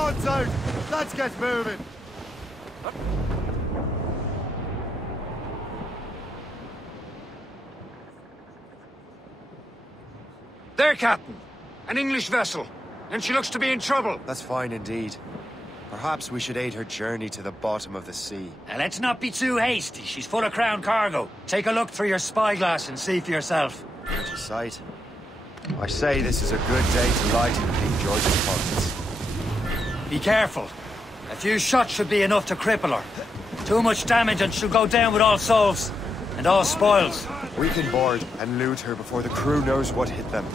guns out! Let's get moving! There, Captain! An English vessel, and she looks to be in trouble. That's fine indeed. Perhaps we should aid her journey to the bottom of the sea. Now, let's not be too hasty. She's full of Crown cargo. Take a look through your spyglass and see for yourself. Pretty sight. I say this is a good day to lighten King George's pockets. Be careful. A few shots should be enough to cripple her. Too much damage and she'll go down with all souls. And all spoils. We can board and loot her before the crew knows what hit them.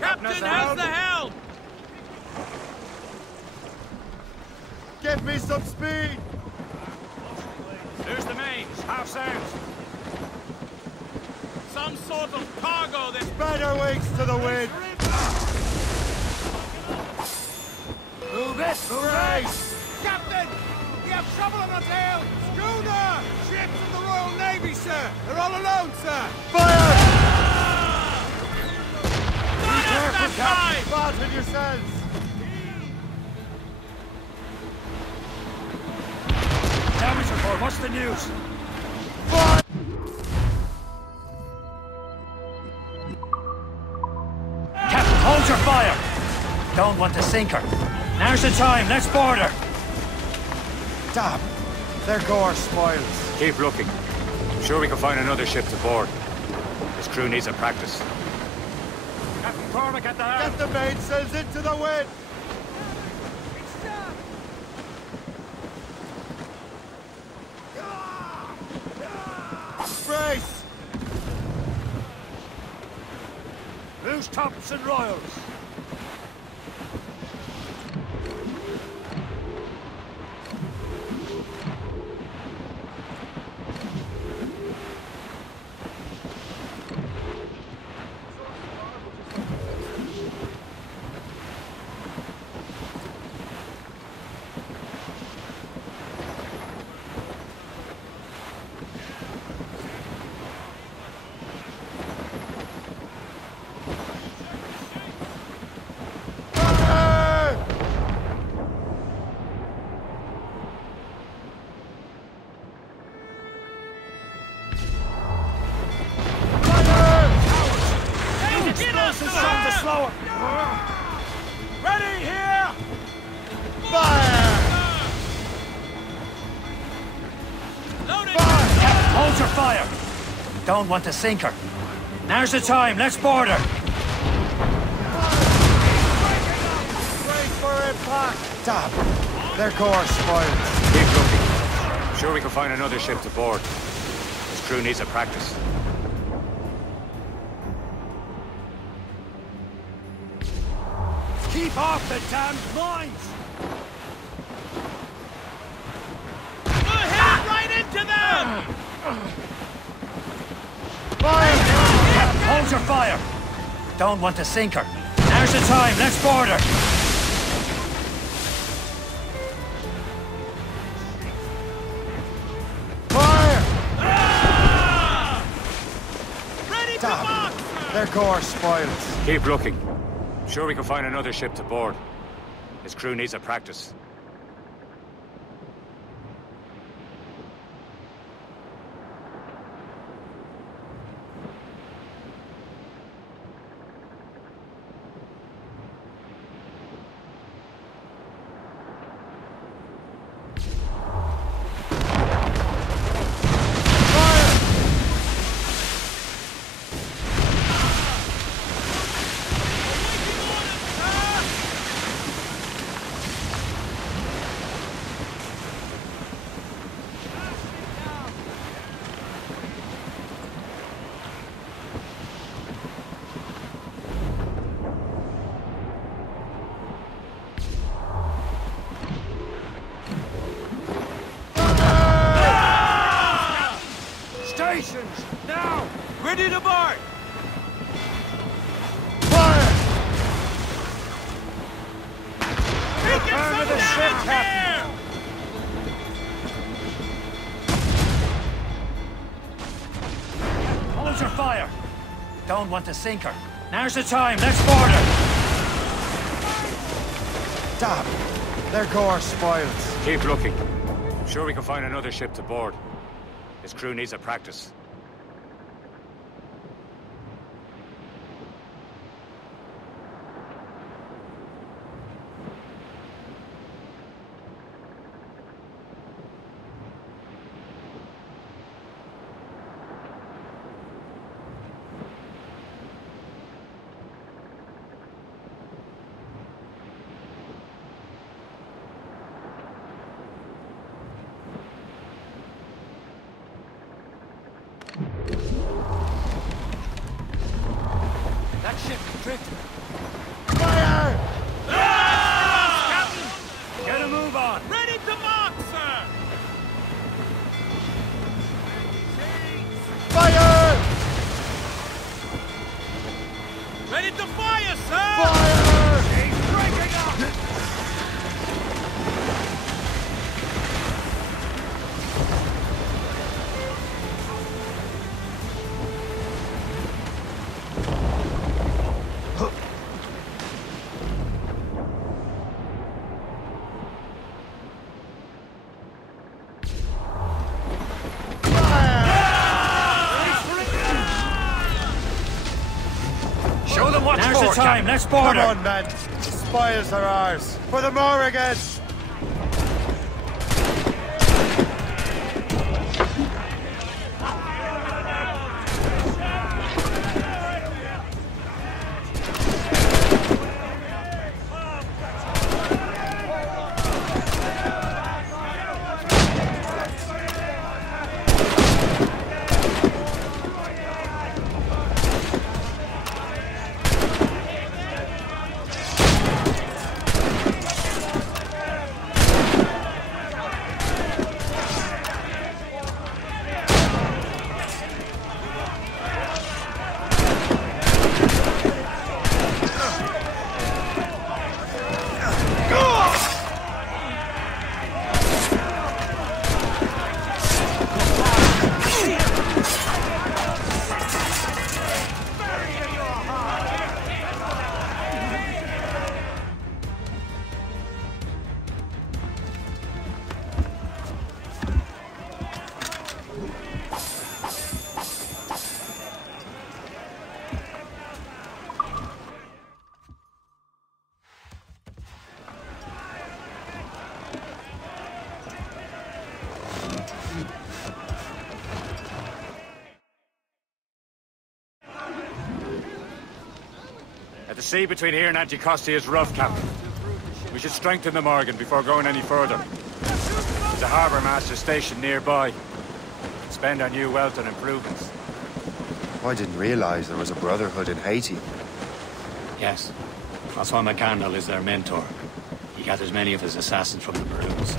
Captain, how's the helm? Give me some speed! There's the mains, half sound. Some sort of cargo this... Spread our wings to the wind! Move it! Brace! Captain! We have trouble on our tail! Schooner! Ship from the Royal Navy, sir! They're all alone, sir! Fire! Be careful, Captain! Fasten yourselves! Damage report, what's the news? Fire! Captain, hold your fire! Don't want to sink her. Now's the time, let's board her! Damn! Their gore spoils. Keep looking. I'm sure we can find another ship to board. This crew needs a practice. Captain Cormac at the helm! Get the mainsails into the wind! Brace! Loose tops and royals! Ready here! Fire! Loaded! Captain, hold your fire! Don't want to sink her. Now's the time, let's board her! Brace for impact! Damn! Their gore spoils. Keep looking. I'm sure we can find another ship to board. This crew needs a practice. Keep off the damned mines! We'll hit right into them! Fire! Captain, hold your fire! Don't want to sink her. Now's the time, let's board her! Fire! Ready to Damn! march! Their gore spoils. Keep looking. I'm sure we can find another ship to board. This crew needs a practice. Stations, now! Ready to board! Fire! Taking Return to some the ship, damage Captain. here! Hold your fire! Don't want to sink her. Now's the time, let's board her! Stop! There go our spoils. Keep looking. I'm sure we can find another ship to board. This crew needs a practice. That ship drifted. Fire! Captain! Get a move on. Ready to mark, sir! Fire! Ready to fire, sir! Fire! He's breaking up! Show them what's Now's the for, time. Captain. Let's board Come her. on, men. The spoils are ours. For the Morrigans! The sea between here and Anticosti is rough, Captain. We should strengthen the Morgan before going any further. There's a harbour master stationed nearby. Spend our new wealth on improvements. I didn't realize there was a brotherhood in Haiti. Yes. Francois McCandle is their mentor. He gathers many of his assassins from the Peruvians.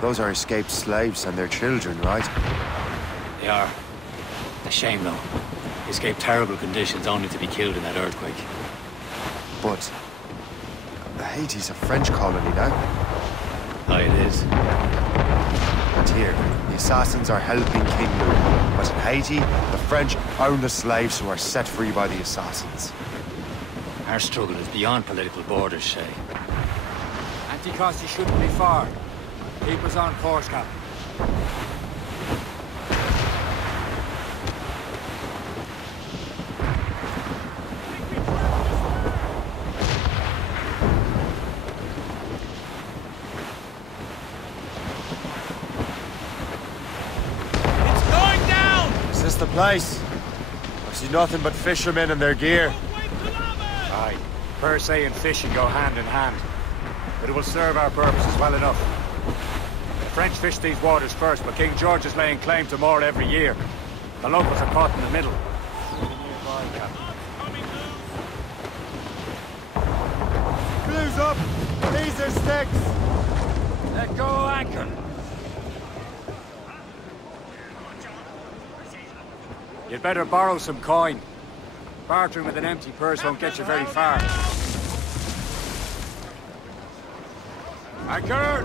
Those are escaped slaves and their children, right? They are. A shame, though. They escaped terrible conditions only to be killed in that earthquake. But Haiti's a French colony now. Oh, it is. And here, the assassins are helping King Louis. But in Haiti, the French own the slaves who are set free by the assassins. Our struggle is beyond political borders, Shay. Anticosti shouldn't be far. Keep us on course, Captain. It's going down! Is this the place? I see nothing but fishermen and their gear. Aye. Per se and fishing go hand in hand. But it will serve our purposes well enough. The French fish these waters first, but King George is laying claim to more every year. The locals are caught in the middle. Nearby, Captain. Blues up! These are sticks! Let go anchor. You'd better borrow some coin. Bartering with an empty purse won't get you very far. Anchor!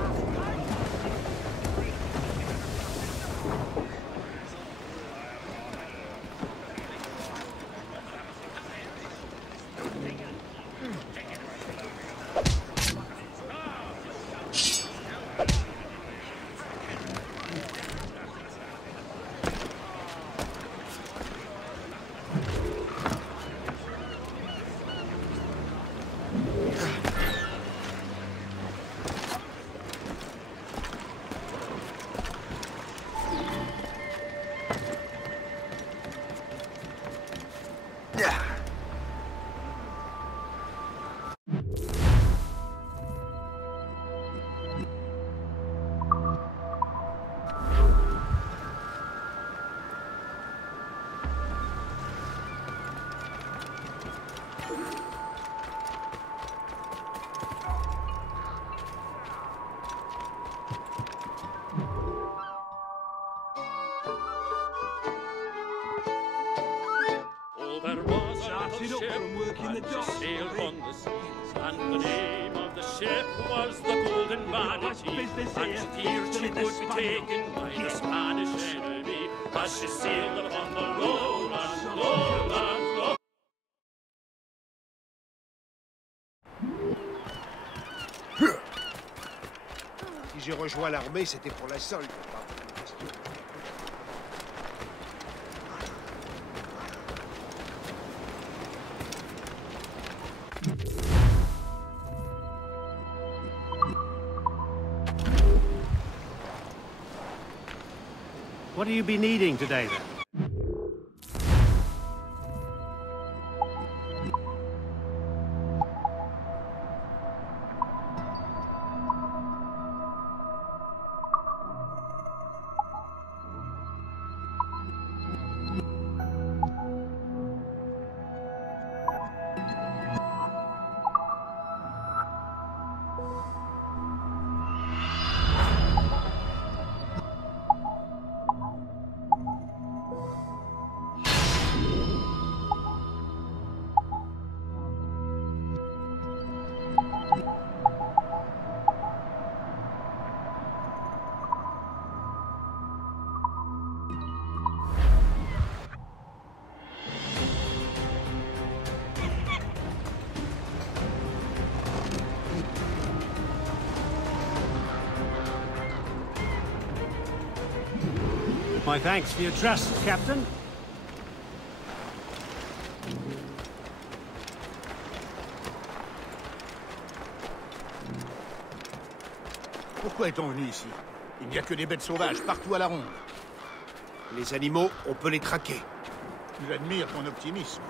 battleship, and she sailed on the seas. And the name of the ship was the Golden Vanity. And she feared she would be taken by the Spanish enemy as she sailed upon the Lowlands, Lowlands, Si j'ai rejoint l'armée, c'était pour la solde, pas pour une question. What do you be needing today, then? My thanks for your trust, Captain. Pourquoi est-on venu ici? Il n'y a que des bêtes sauvages partout à la ronde. Les animaux, on peut les traquer. J'admire ton optimisme.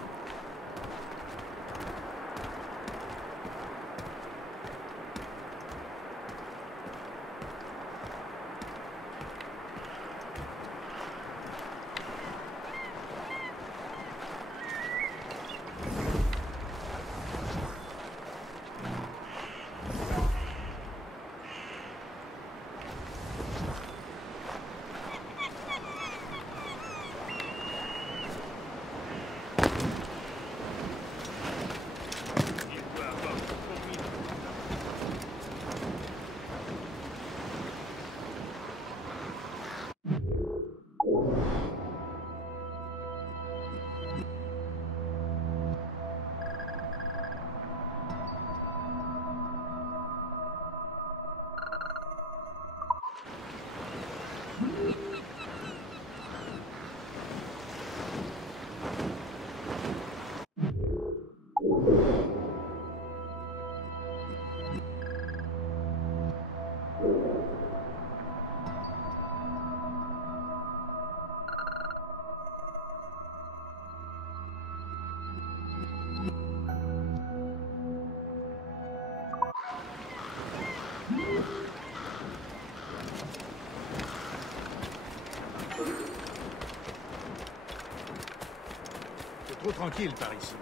C'est trop tranquille par ici.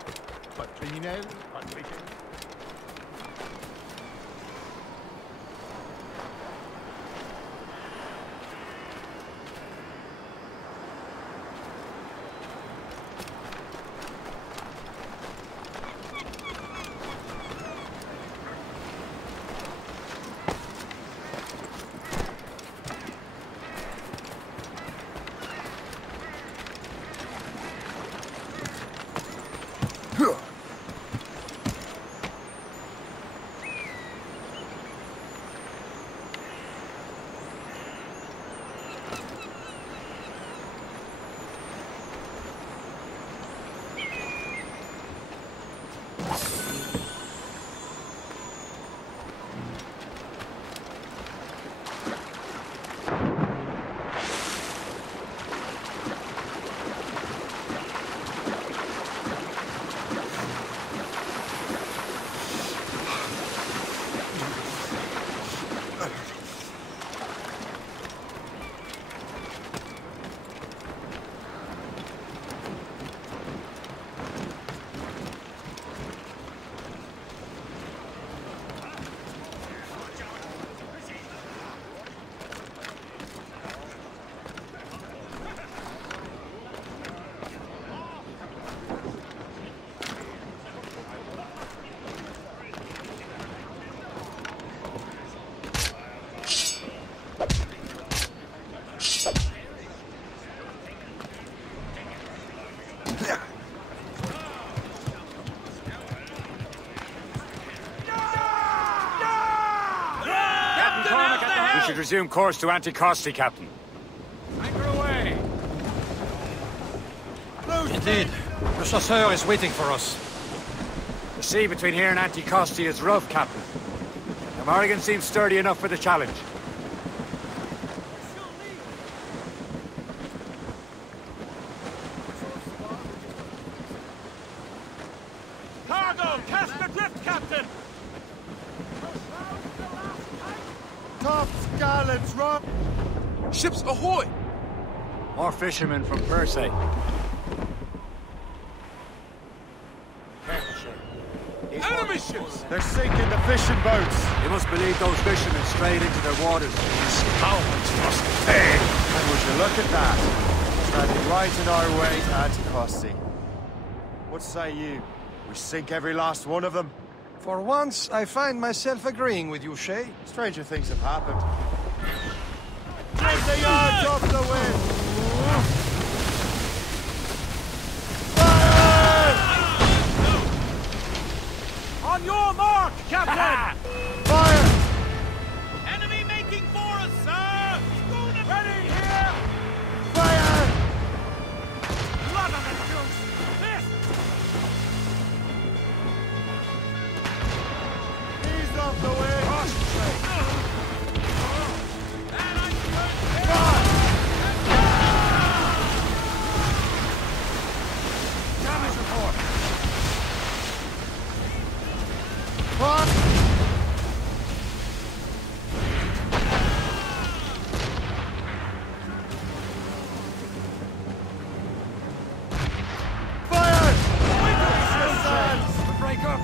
Pas de criminels, pas de briquets. should resume course to Anticosti, Captain. Anchor away! Indeed. Le Chasseur is waiting for us. The sea between here and Anticosti is rough, Captain. The Morrigan seems sturdy enough for the challenge. Cargo! Cast adrift, Captain! Tops, gallants, run! Ships ahoy! More fishermen from Persay. Enemy ships! They're sinking the fishing boats! You must believe those fishermen strayed into their waters. Scoundrels must pay! And would you look at that? Standing right in our way to Anticosti. What say you? We sink every last one of them? For once, I find myself agreeing with you, Shay. Stranger things have happened. Take the yards off the wind! On your mark, Captain! Fire! Enemy making for us, sir! Schooner ready here! Fire! Blood on the juice! This! Ease off the wind! Damage report! Run! Fire! Break up!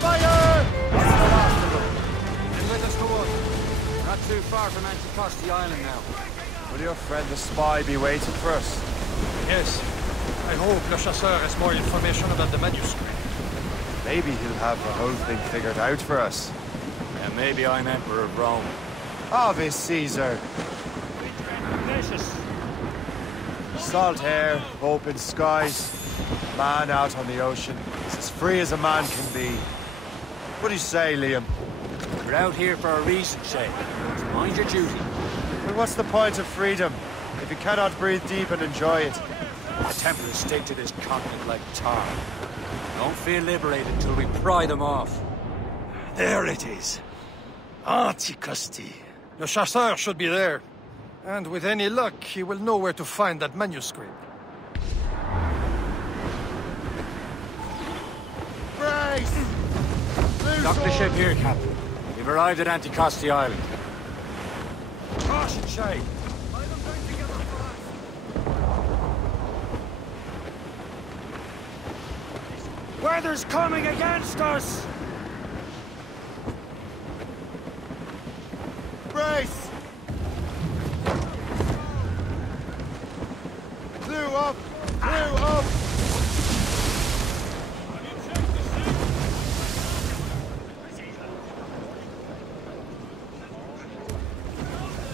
Fire! And let us go on. Not too far from Anticosti Island now. Will your friend the spy be waiting for us? Yes. I hope Le Chasseur has more information about the manuscript. Maybe he'll have the whole thing figured out for us. And maybe I'm Emperor of Rome. Ave Caesar! Salt air, open skies, man out on the ocean. It's as free as a man can be. What do you say, Liam? We're out here for a reason, Shay. So mind your duty. But what's the point of freedom if you cannot breathe deep and enjoy it? The Templars stick to this continent like tar. Don't feel liberated until we pry them off. There it is. Anticosti. Le Chasseur should be there. And with any luck, he will know where to find that manuscript. Brace! Dock the ship here, Captain. We've arrived at Anticosti Island. Caution, Shay! Weather's coming against us! Brace! Clew up! Clew up!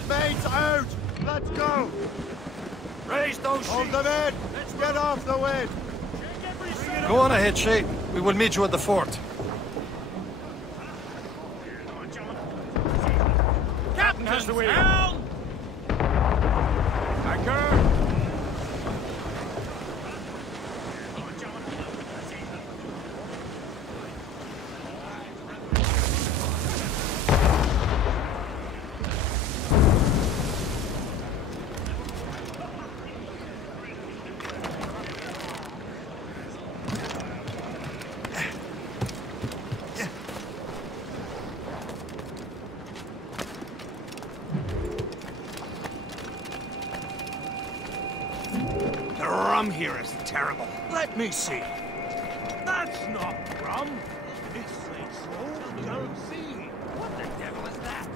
Mates out! Let's go! Raise those Hold them in! Let's get off the wind! Go on ahead, Shay. We will meet you at the fort. Captain has the wheel! Anchor! The rum here is terrible. Let me see. That's not rum. This is Old Young Sea. What the devil is that?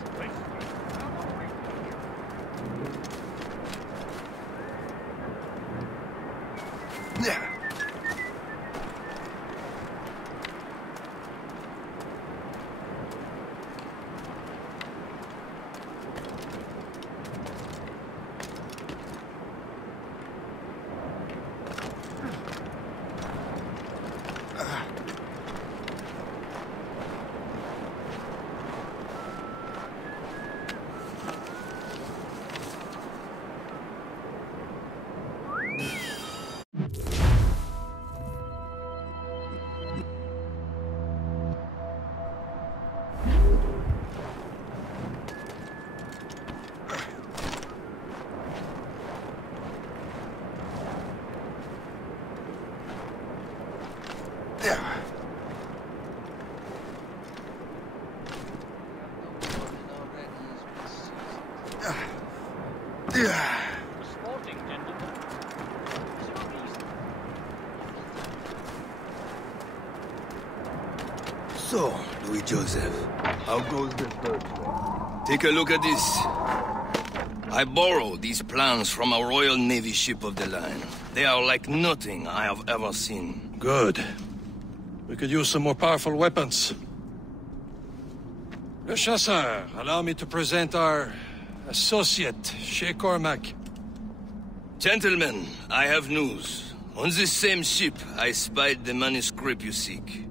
So, Louis Joseph, how goes the search? Take a look at this. I borrowed these plans from a Royal Navy ship of the line. They are like nothing I have ever seen. Good. We could use some more powerful weapons. Le Chasseur, allow me to present our associate, Shay Cormac. Gentlemen, I have news. On this same ship, I spied the manuscript you seek.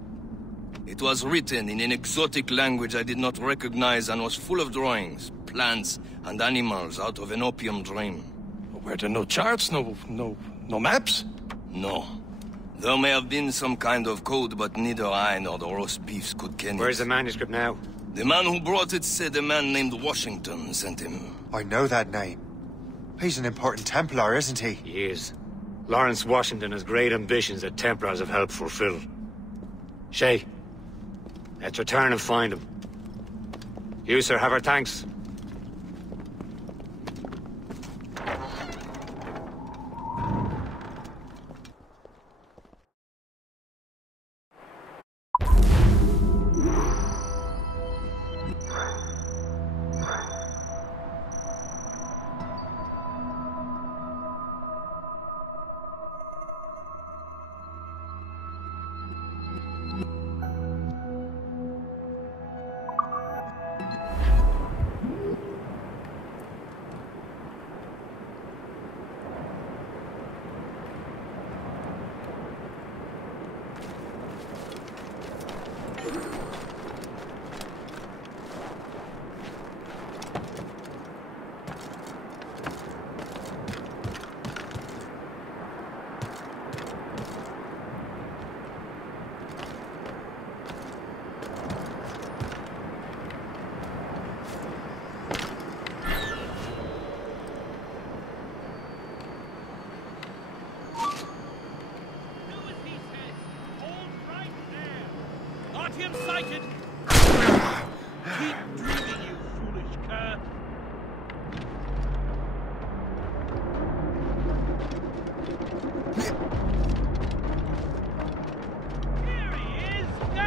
It was written in an exotic language I did not recognize and was full of drawings, plants, and animals out of an opium dream. Were there no charts, no maps? No. There may have been some kind of code, but neither I nor the roast beefs could ken it. Where's the manuscript now? The man who brought it said a man named Washington sent him. I know that name. He's an important Templar, isn't he? He is. Lawrence Washington has great ambitions that Templars have helped fulfill. Shay, let's return and find him. You, sir, have our thanks. Him sighted! Keep dreaming, you foolish cur! Here he is! Go!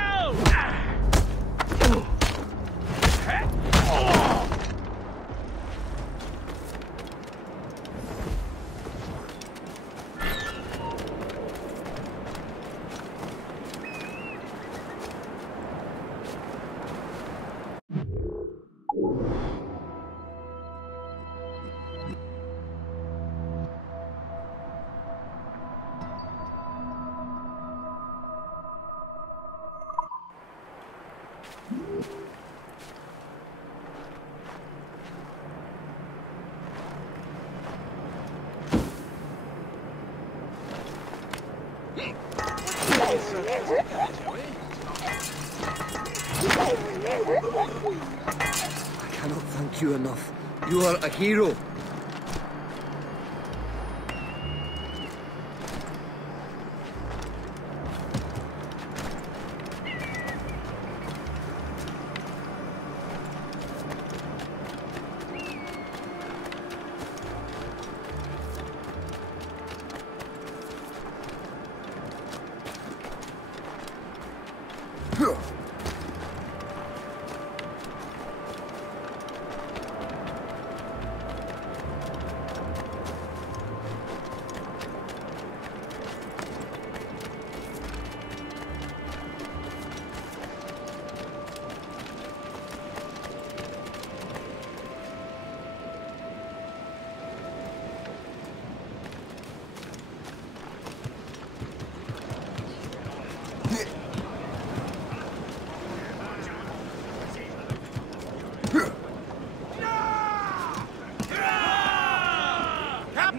I cannot thank you enough. You are a hero.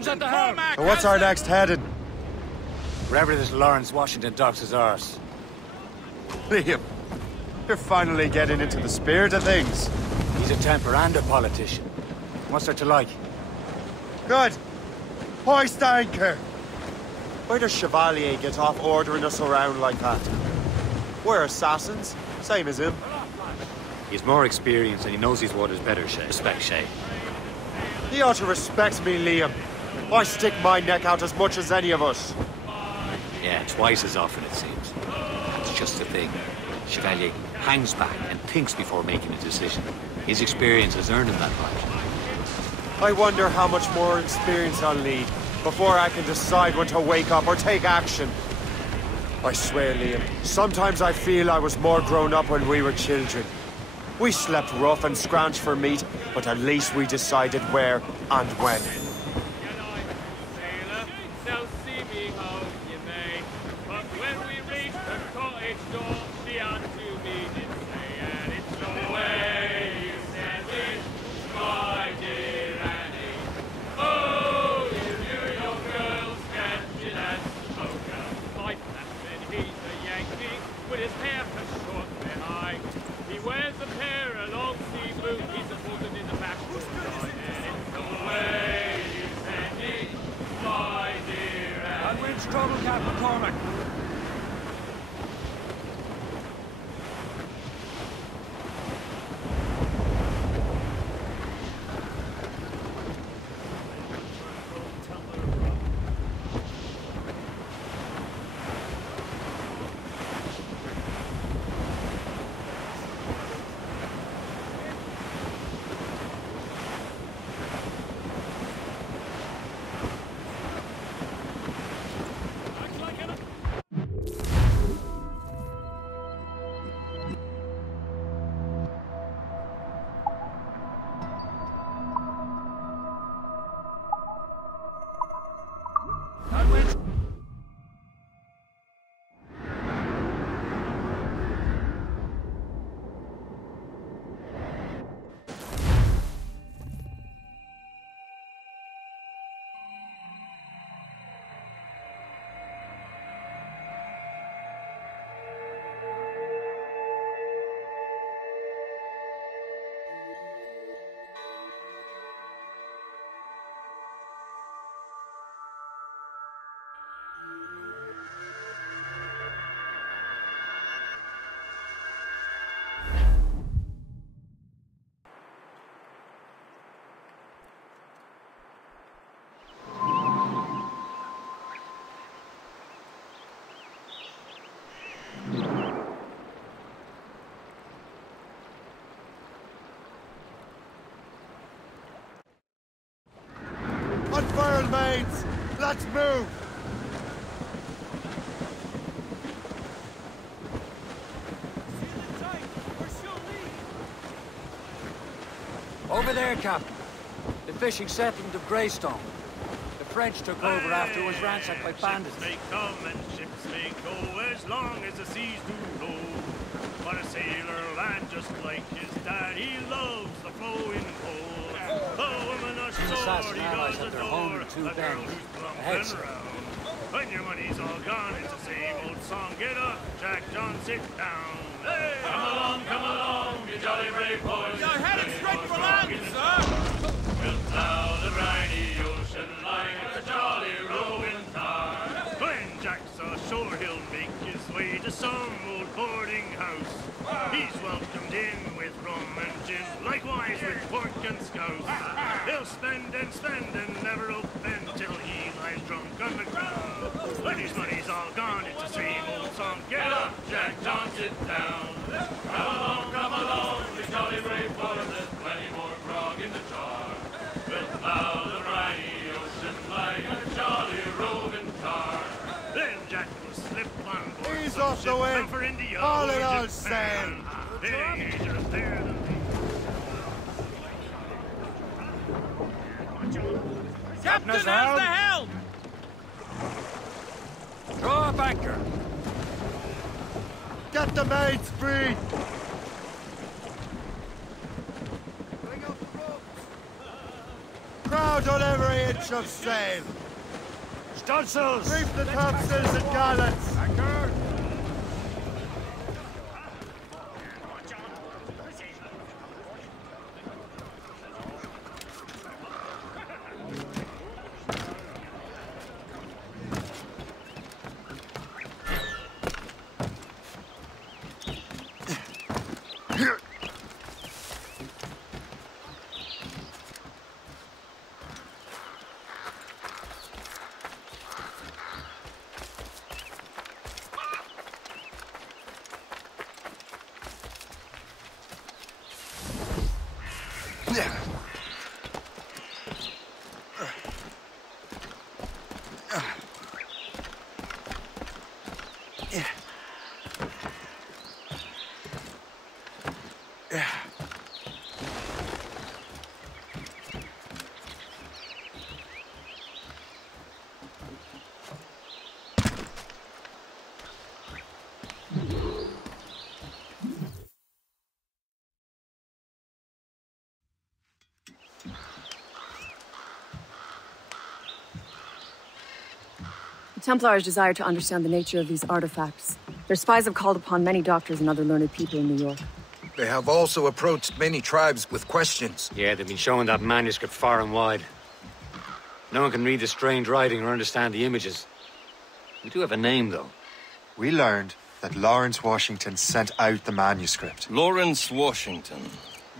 At the helm. So what's our next heading? Wherever this Lawrence Washington docks is ours. Liam, you're finally getting into the spirit of things. He's a Templar and a politician. What's there to like? Good. Hoist anchor. Where does Chevalier get off ordering us around like that? We're assassins, same as him. He's more experienced and he knows these waters better, Shay. Respect Shay. He ought to respect me, Liam. I stick my neck out as much as any of us. Yeah, twice as often, it seems. That's just the thing. Chevalier hangs back and thinks before making a decision. His experience has earned him that right. I wonder how much more experience I'll need before I can decide when to wake up or take action. I swear, Liam, sometimes I feel I was more grown up when we were children. We slept rough and scrounged for meat, but at least we decided where and when. Trouble, Captain Cormac. Unfurl, mates! Let's move! Over there, Captain. The fishing settlement of Greystone. The French took over after it was ransacked by bandits. Ships may come and ships may go as long as the seas do roll. But a sailor land just like his dad, he loves the flowing coal. The woman a sword he does adore, a girl who's plump and round. When your money's all gone, it's the same old song. Get up, Jack John, sit down. Hey, come along, you jolly brave boys. You're heading straight for land, sir. We'll plow the briny ocean like a jolly rowing tar. When Jack's ashore, he'll make his way to some old boarding house. He's welcomed in with rum and gin, likewise with pork and scouse. He'll spend and never open till he lies drunk on the ground. When his money's all gone, it's the same old song. Get up, Jack John, sit down. Come along, the jolly brave boys, there's plenty more grog in the jar. We'll plow the briny ocean like a jolly roving car. Then Jack will slip on board. He's off the way. For India, All in all, Japan. sail. Hey, just there. Captain, how's the helm? Draw up anchor. Get the mates free! Crowd on every inch of sail! Stunsails! Reef the topsails and gallants! Anchor! The Templars desire to understand the nature of these artifacts. Their spies have called upon many doctors and other learned people in New York. They have also approached many tribes with questions. Yeah, they've been showing that manuscript far and wide. No one can read the strange writing or understand the images. We do have a name, though. We learned that Lawrence Washington sent out the manuscript. Lawrence Washington.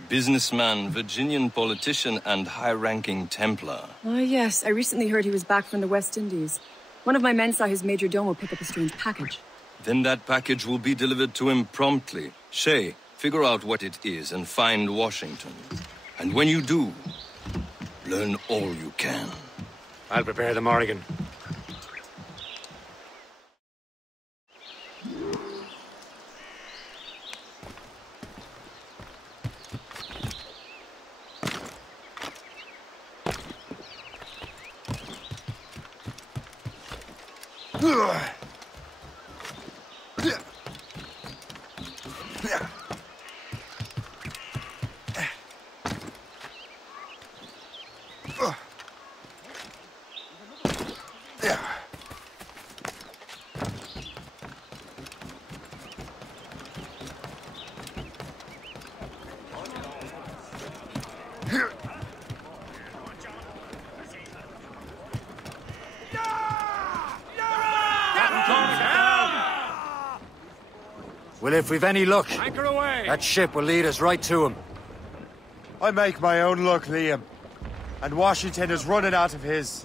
Businessman, Virginian politician, and high-ranking Templar. Ah, yes. I recently heard he was back from the West Indies. One of my men saw his major domo pick up a strange package. Then that package will be delivered to him promptly. Shay, figure out what it is and find Washington. And when you do, learn all you can. I'll prepare the Morrigan. Well, if we've any luck, Anchor away! that ship will lead us right to him. I make my own luck, Liam. And Washington is running out of his.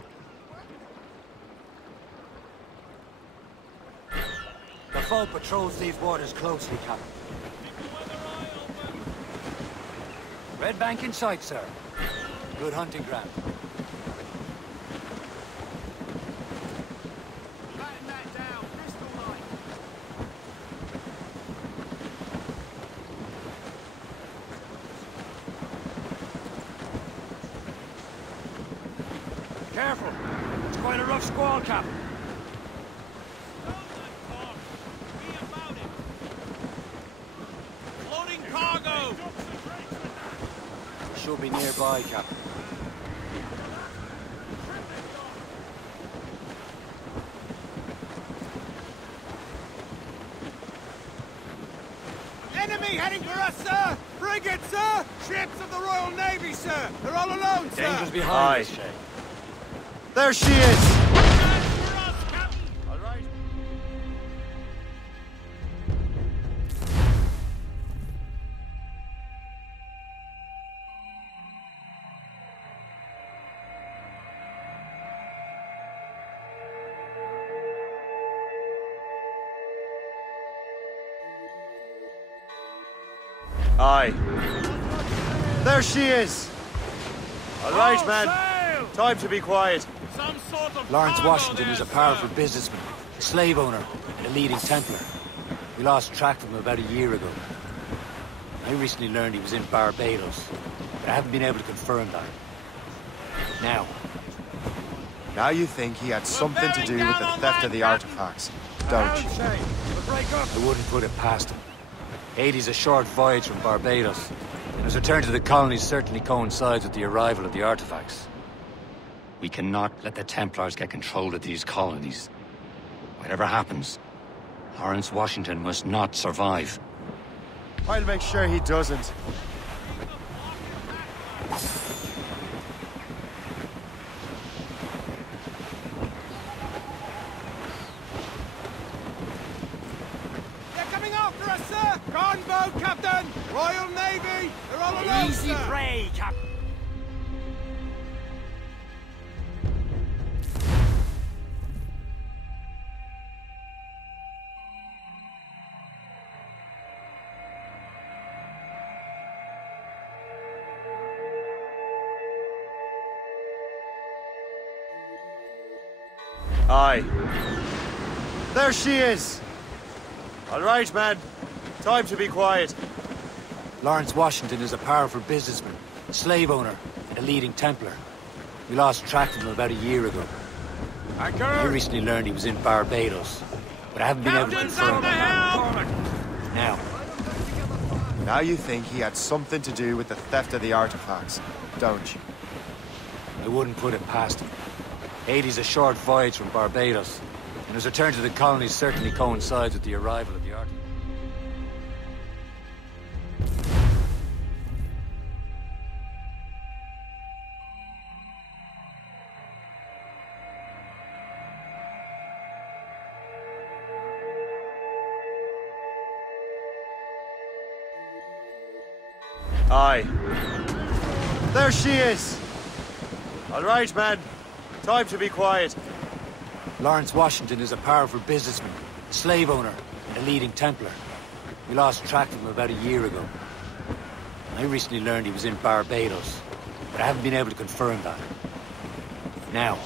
The foe patrols these waters closely, Captain. Red Bank in sight, sir. Good hunting ground. Careful! It's quite a rough squall, Captain. Loading cargo! Should be nearby, Captain. Enemy heading for us, sir! Frigate, sir! Ships of the Royal Navy, sir! They're all alone, sir! Danger's behind us, Shay. There she is! All right. Aye. There she is! All right, man. Time to be quiet. Some sort of Lawrence cargo Washington there, is a sir. powerful businessman, a slave owner, and a leading Templar. We lost track of him about a year ago. I recently learned he was in Barbados, but I haven't been able to confirm that. Now you think he had something to do with the theft of the artifacts, don't you? I wouldn't put it past him. Haiti's a short voyage from Barbados, and his return to the colonies certainly coincides with the arrival of the artifacts. We cannot let the Templars get control of these colonies. Whatever happens, Lawrence Washington must not survive. I'll make sure he doesn't. They're coming after us, sir! Gunboat, Captain! Royal Navy! They're all alone, Easy sir! prey, Captain. Aye. There she is! All right, man. Time to be quiet. Lawrence Washington is a powerful businessman, a slave owner, and a leading Templar. We lost track of him about a year ago. I recently learned he was in Barbados, but I haven't been able to confirm it. Now you think he had something to do with the theft of the artifacts, don't you? I wouldn't put it past him. Haiti's a short voyage from Barbados, and his return to the colonies certainly coincides with the arrival of the artifacts. Aye. There she is! All right, man. Time to be quiet. Lawrence Washington is a powerful businessman, a slave owner, and a leading Templar. We lost track of him about a year ago. I recently learned he was in Barbados, but I haven't been able to confirm that. Now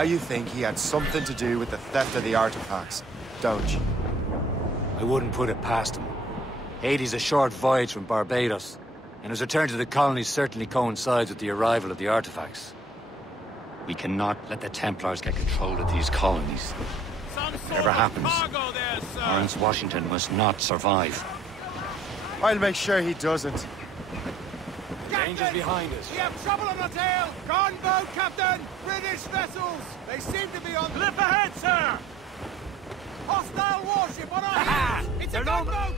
you think he had something to do with the theft of the artifacts, don't you? I wouldn't put it past him. Haiti's a short voyage from Barbados, and his return to the colonies certainly coincides with the arrival of the artifacts. We cannot let the Templars get control of these colonies. Whatever happens, Lawrence Washington must not survive. I'll make sure he doesn't. Dangers behind us. We have trouble on our tail! Gunboat, Captain! British vessels! They seem to be on... Cliff ahead, sir! Hostile warship on our heels! It's a gunboat!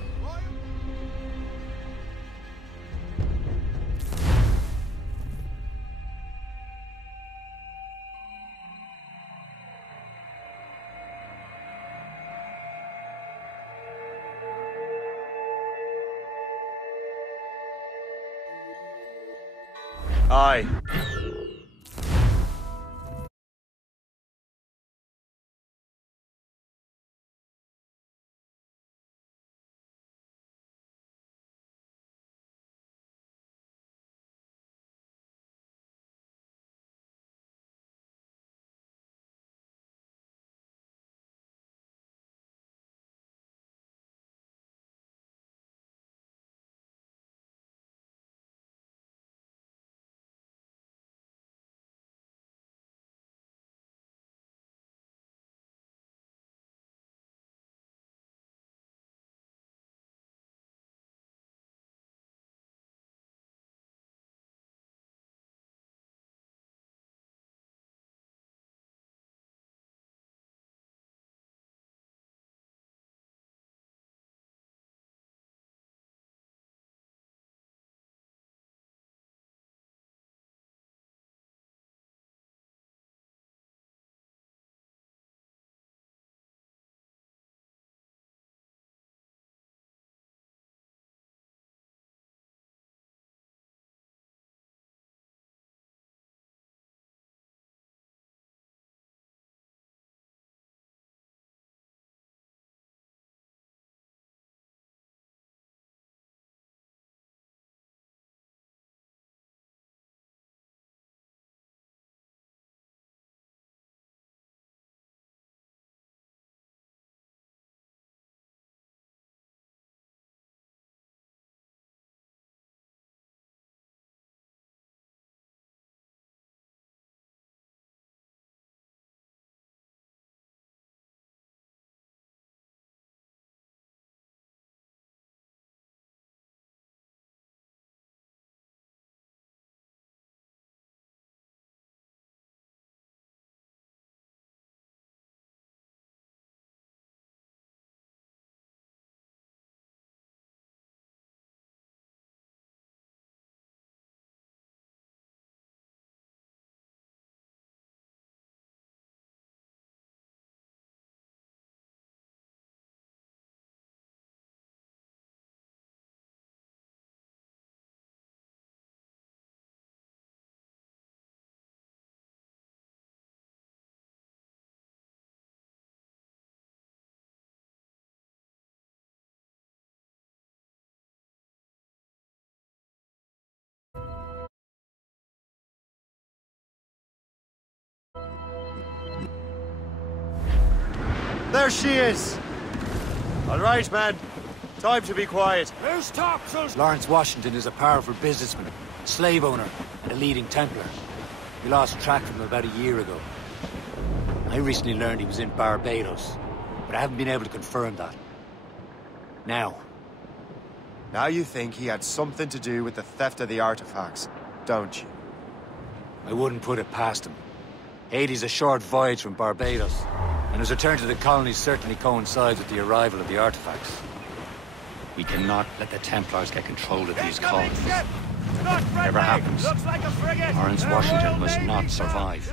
Aye. There she is! All right, man. Time to be quiet. Who's top, Lawrence Washington is a powerful businessman, a slave owner, and a leading Templar. We lost track of him about a year ago. I recently learned he was in Barbados, but I haven't been able to confirm that. Now you think he had something to do with the theft of the artifacts, don't you? I wouldn't put it past him. Haiti's a short voyage from Barbados, and his return to the colonies certainly coincides with the arrival of the artifacts. We cannot let the Templars get control of these colonies. Whatever happens, Lawrence Washington must not survive.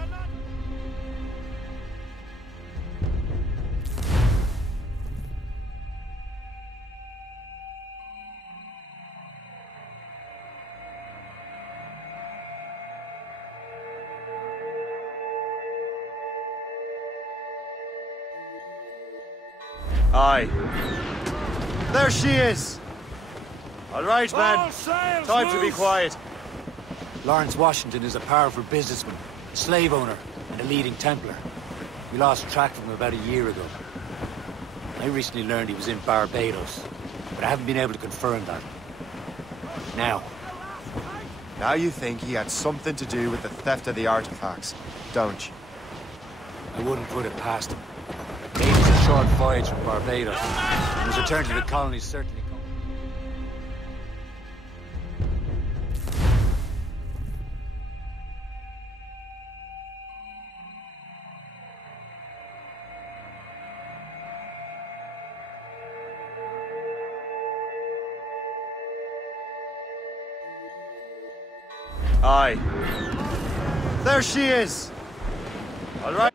Aye. There she is! All right, men. Time to be quiet. Lawrence Washington is a powerful businessman, a slave owner, and a leading Templar. We lost track of him about a year ago. I recently learned he was in Barbados, but I haven't been able to confirm that. Now you think he had something to do with the theft of the artifacts, don't you? I wouldn't put it past him. Haiti's a short voyage from Barbados, and his return to the colonies certainly Aye. There she is! All right.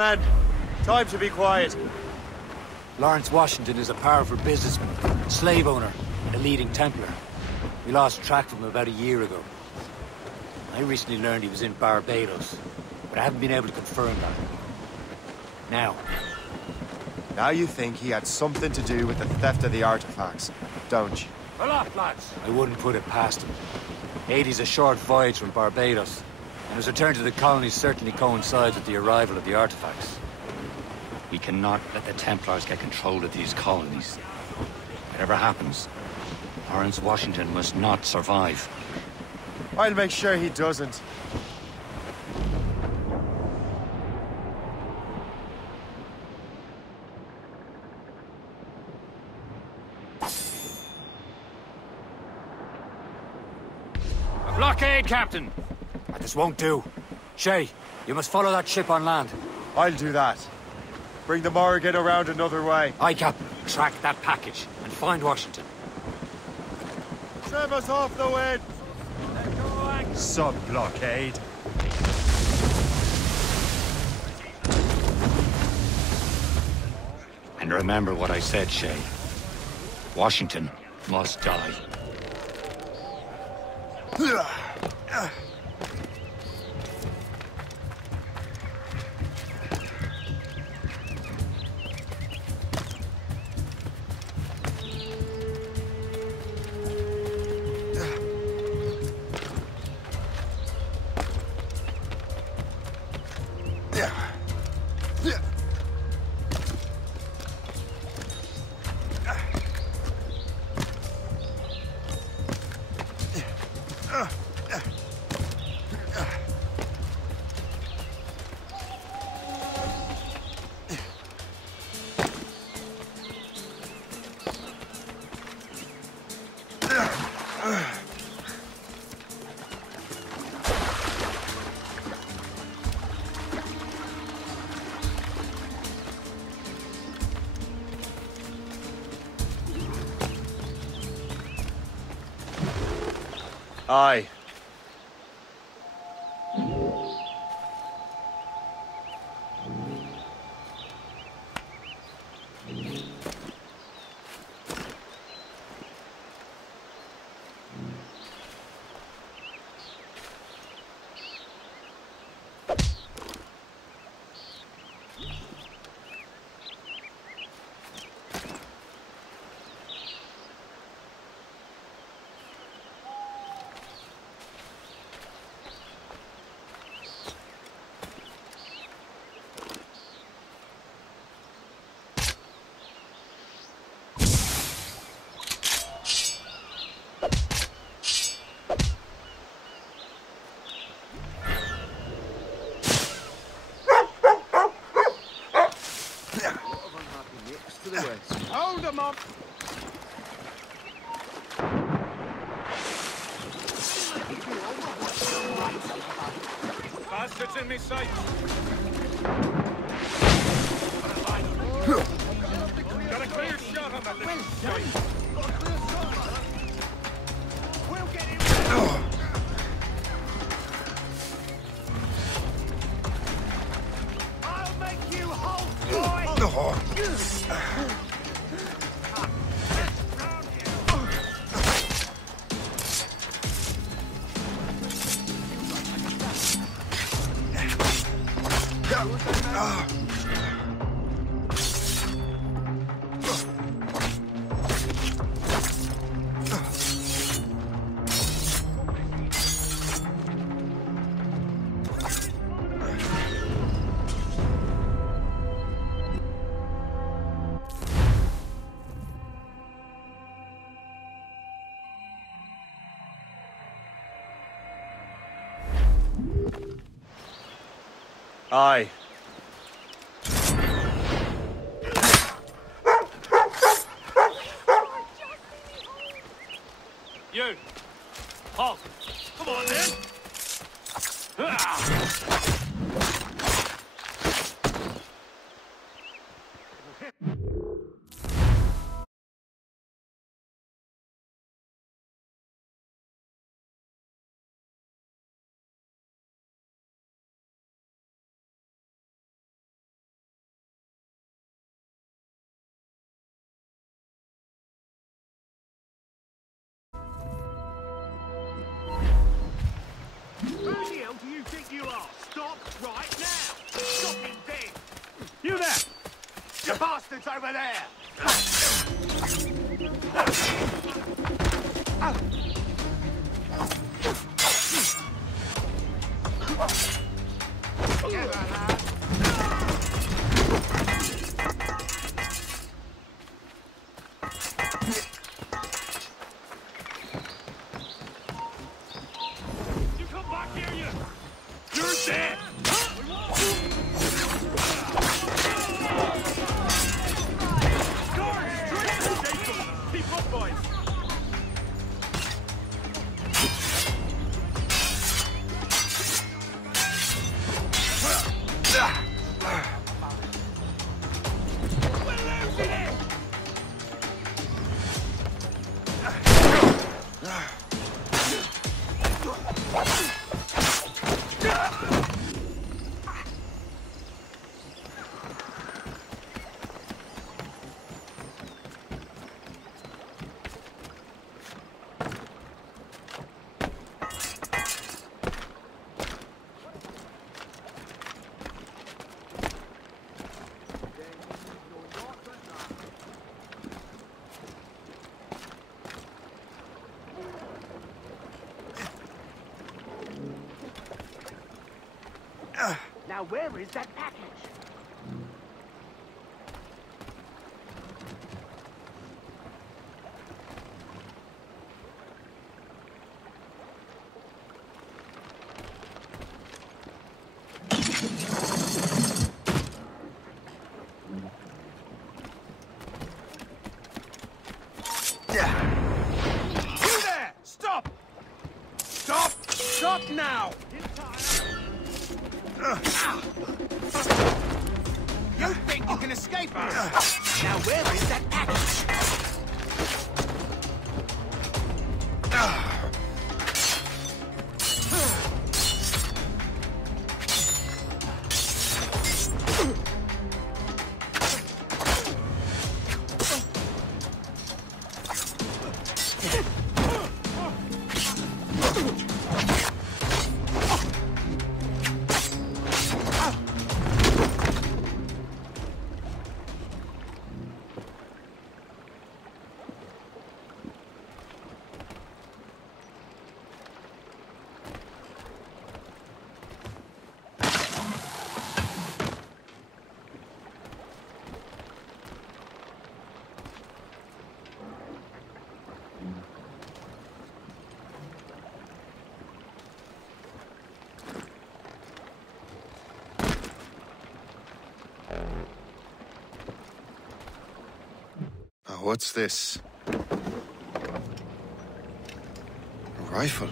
Man, time to be quiet. Lawrence Washington is a powerful businessman, a slave owner, and a leading Templar. We lost track of him about a year ago. I recently learned he was in Barbados, but I haven't been able to confirm that. Now you think he had something to do with the theft of the artifacts, don't you? A lot, lads. I wouldn't put it past him. Haiti's a short voyage from Barbados, and his return to the colonies certainly coincides with the arrival of the artifacts. We cannot let the Templars get control of these colonies. Whatever happens, Lawrence Washington must not survive. I'll make sure he doesn't. A blockade, Captain! This won't do. Shay, you must follow that ship on land. I'll do that. Bring the Morrigan around another way. Aye, Captain. Track that package and find Washington. Trim us off the wind! Sub-blockade. And remember what I said, Shay. Washington must die. Aye. Hold them up! Bastards in me sight! Got a clear shot on that little shite! We'll get him! I'll make you halt, boy! Aye. You! Halt! Come on, then! Who the hell do you think you are? Stop right now! Stop him dead! You there! You bastards over there! Now where is that package? You there! Stop! Stop! Stop now! You think you can escape us? Now where is that package? What's this? A rifle?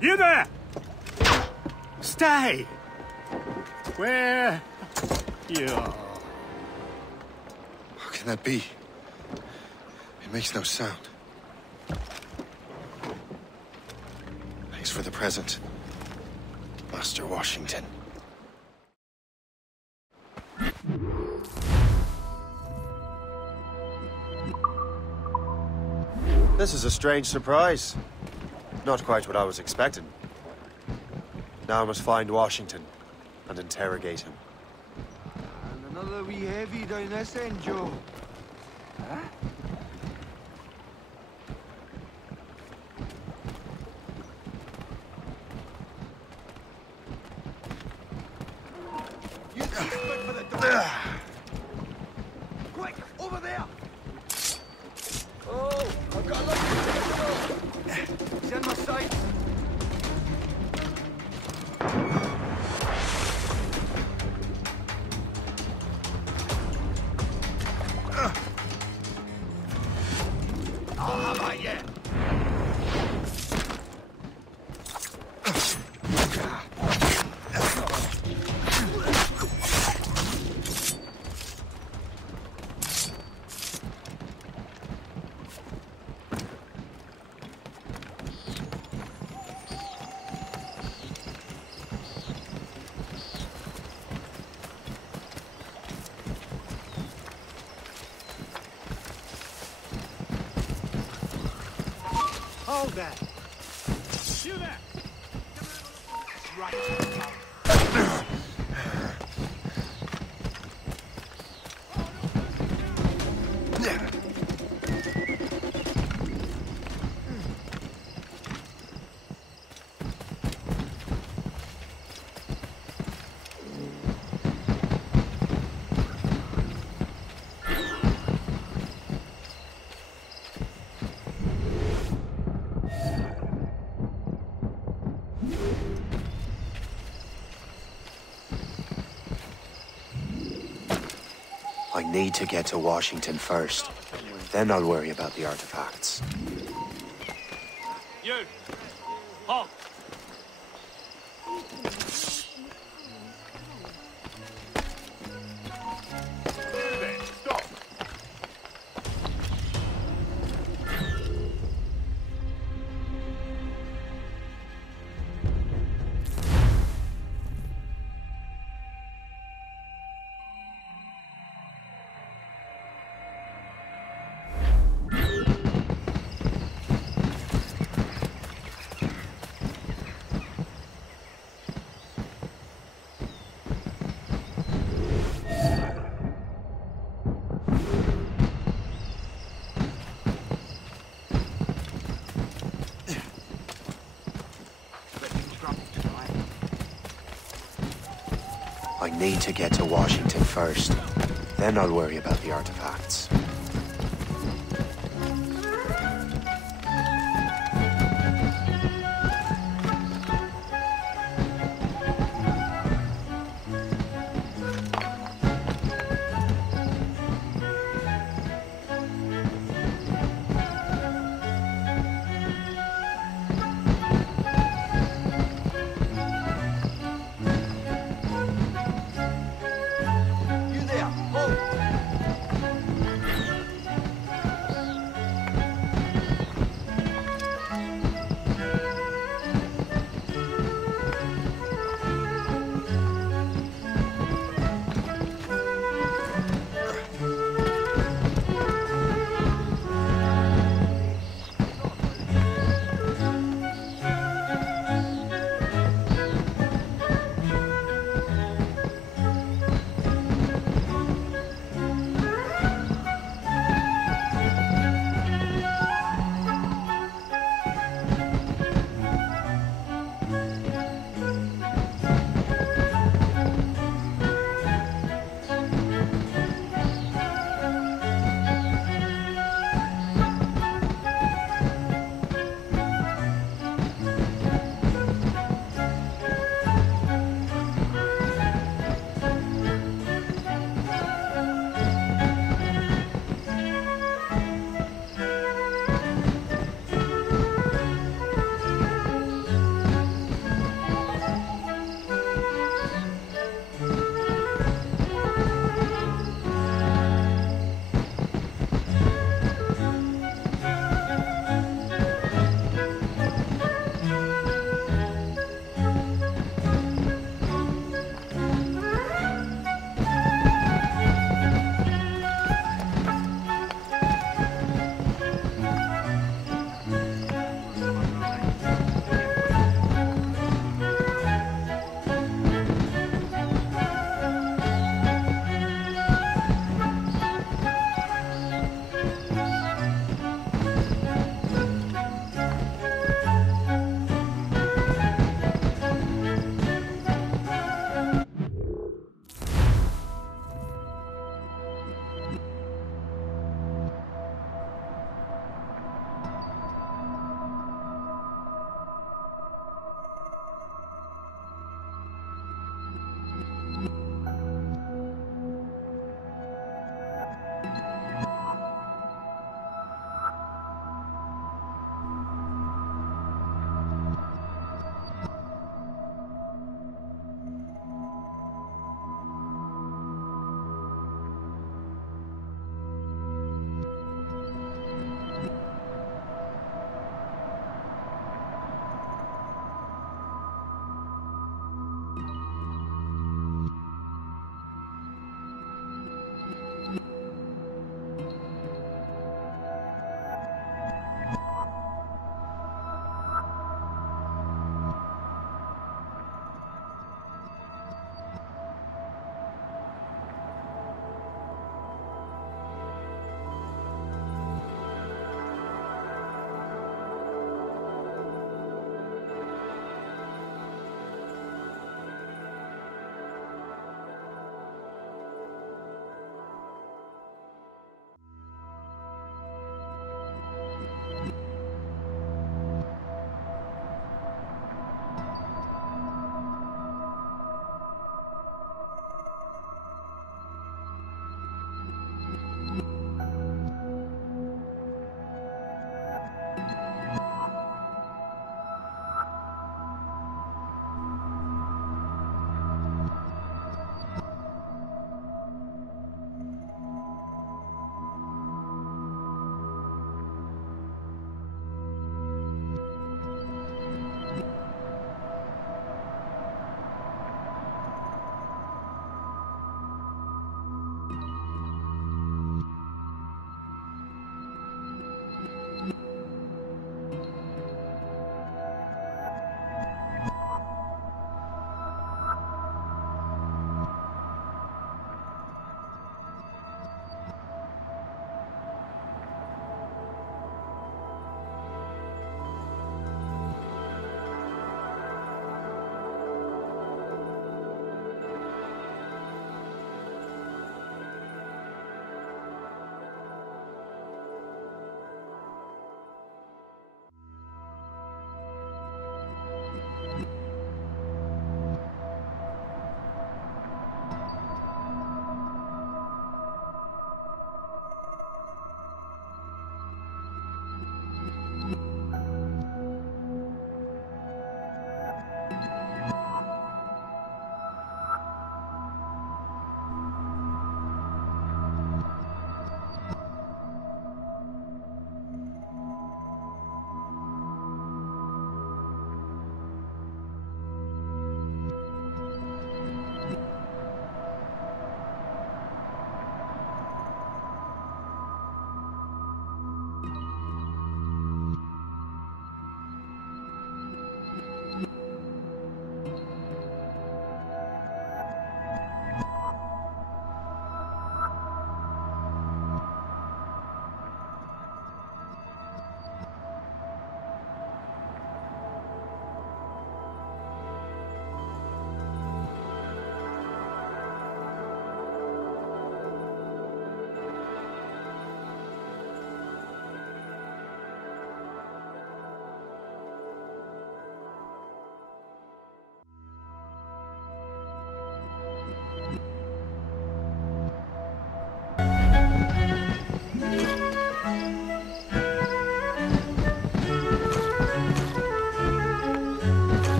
You there! Stay! Where you are? How can that be? It makes no sound. Thanks for the present, Master Washington. This is a strange surprise. Not quite what I was expecting. Now I must find Washington and interrogate him. And another wee heavy down this end, Joe. Huh? You keep for the door. Quick, over there! Oh, I've got a look. He's in my sights. I'll have I yet. Hold that. You there! Right. need to get to Washington first. Then I'll worry about the artifacts. You! Halt! Stop! I need to get to Washington first. Then I'll worry about the artifacts. You there! Hold!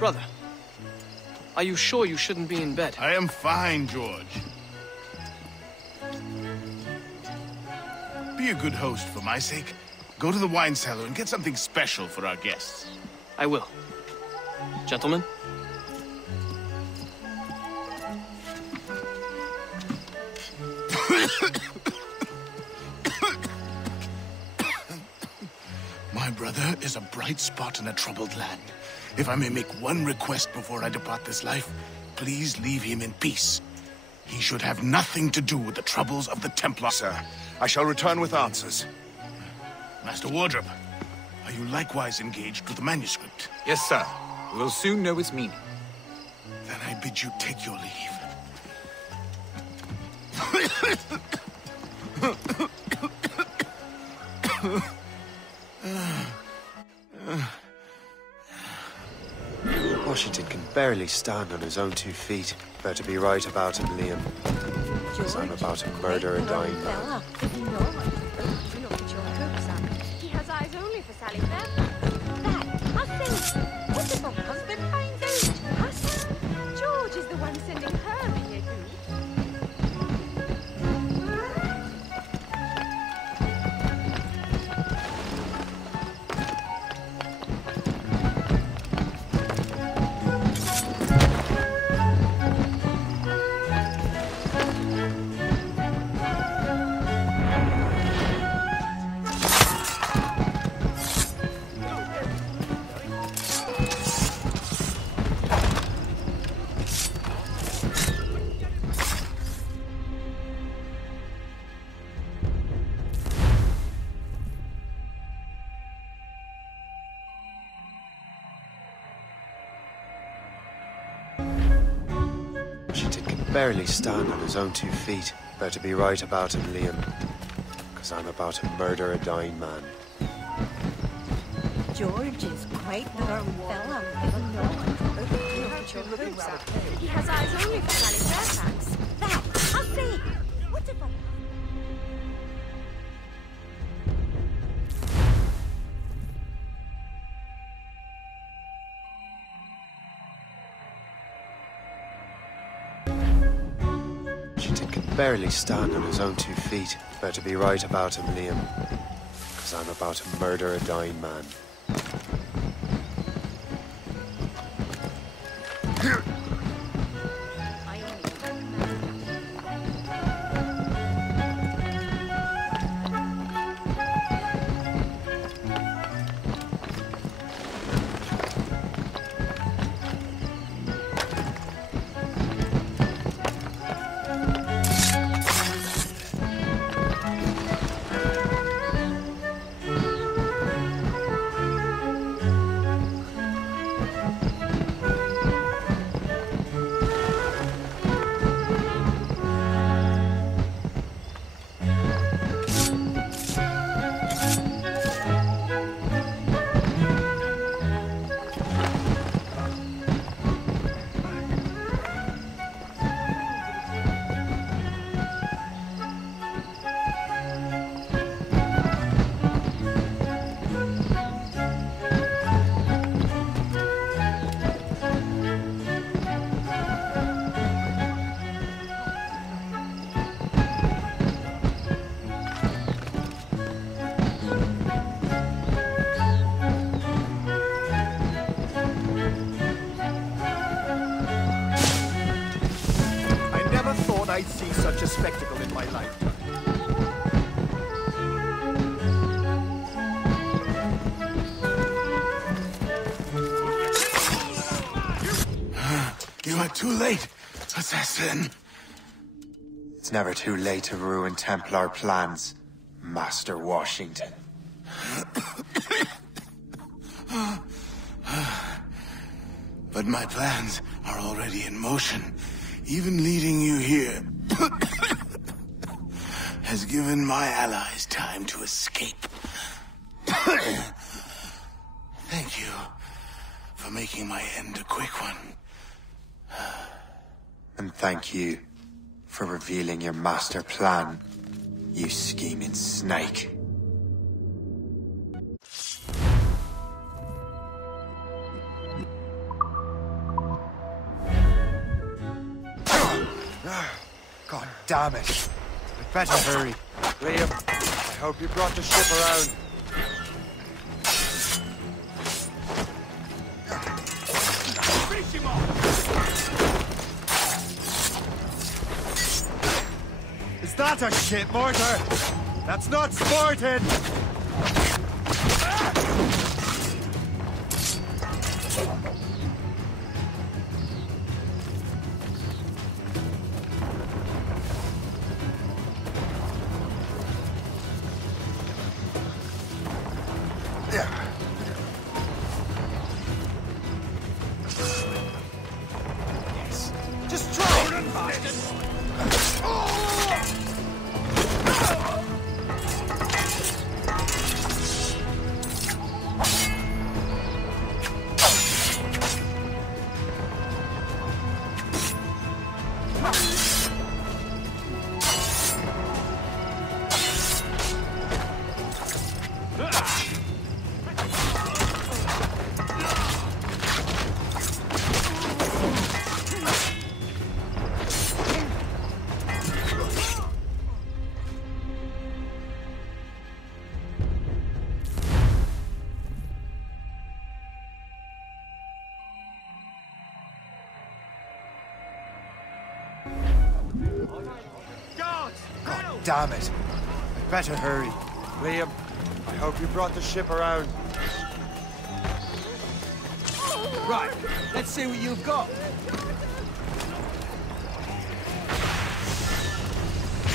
Brother, are you sure you shouldn't be in bed? I am fine, George. Be a good host for my sake. Go to the wine cellar and get something special for our guests. I will. Gentlemen? My brother is a bright spot in a troubled land. If I may make one request before I depart this life, please leave him in peace. He should have nothing to do with the troubles of the Templar. Sir, I shall return with answers. Master Wardrop, are you likewise engaged with the manuscript? Yes, sir. We will soon know its meaning. Then I bid you take your leave. Washington can barely stand on his own 2 feet. Better be right about him, Liam. Because I'm about to murder a dying man. He has eyes only for Sally Fairfax. That, I think, what if a husband finds out? Us? George is the one sending her the good. Barely stand on his own 2 feet. Better be right about him, Liam. Because I'm about to murder a dying man. George is quite the fella, isn't he? He has eyes only for Sally Fairfax. That, I say, what if I... Barely stand on his own 2 feet. Better be right about him, Liam. Because I'm about to murder a dying man. I'd see such a spectacle in my life. You are too late, assassin. It's never too late to ruin Templar plans, Master Washington. But my plans are already in motion. Even leading you here has given my allies time to escape. Thank you for making my end a quick one. And thank you for revealing your master plan, you scheming snake. God damn it. I'd better hurry. Liam, I hope you brought the ship around. Is that a ship mortar? That's not sporting! Yes. Just try it! God damn it. I'd better hurry. Liam, I hope you brought the ship around. Right, let's see what you've got.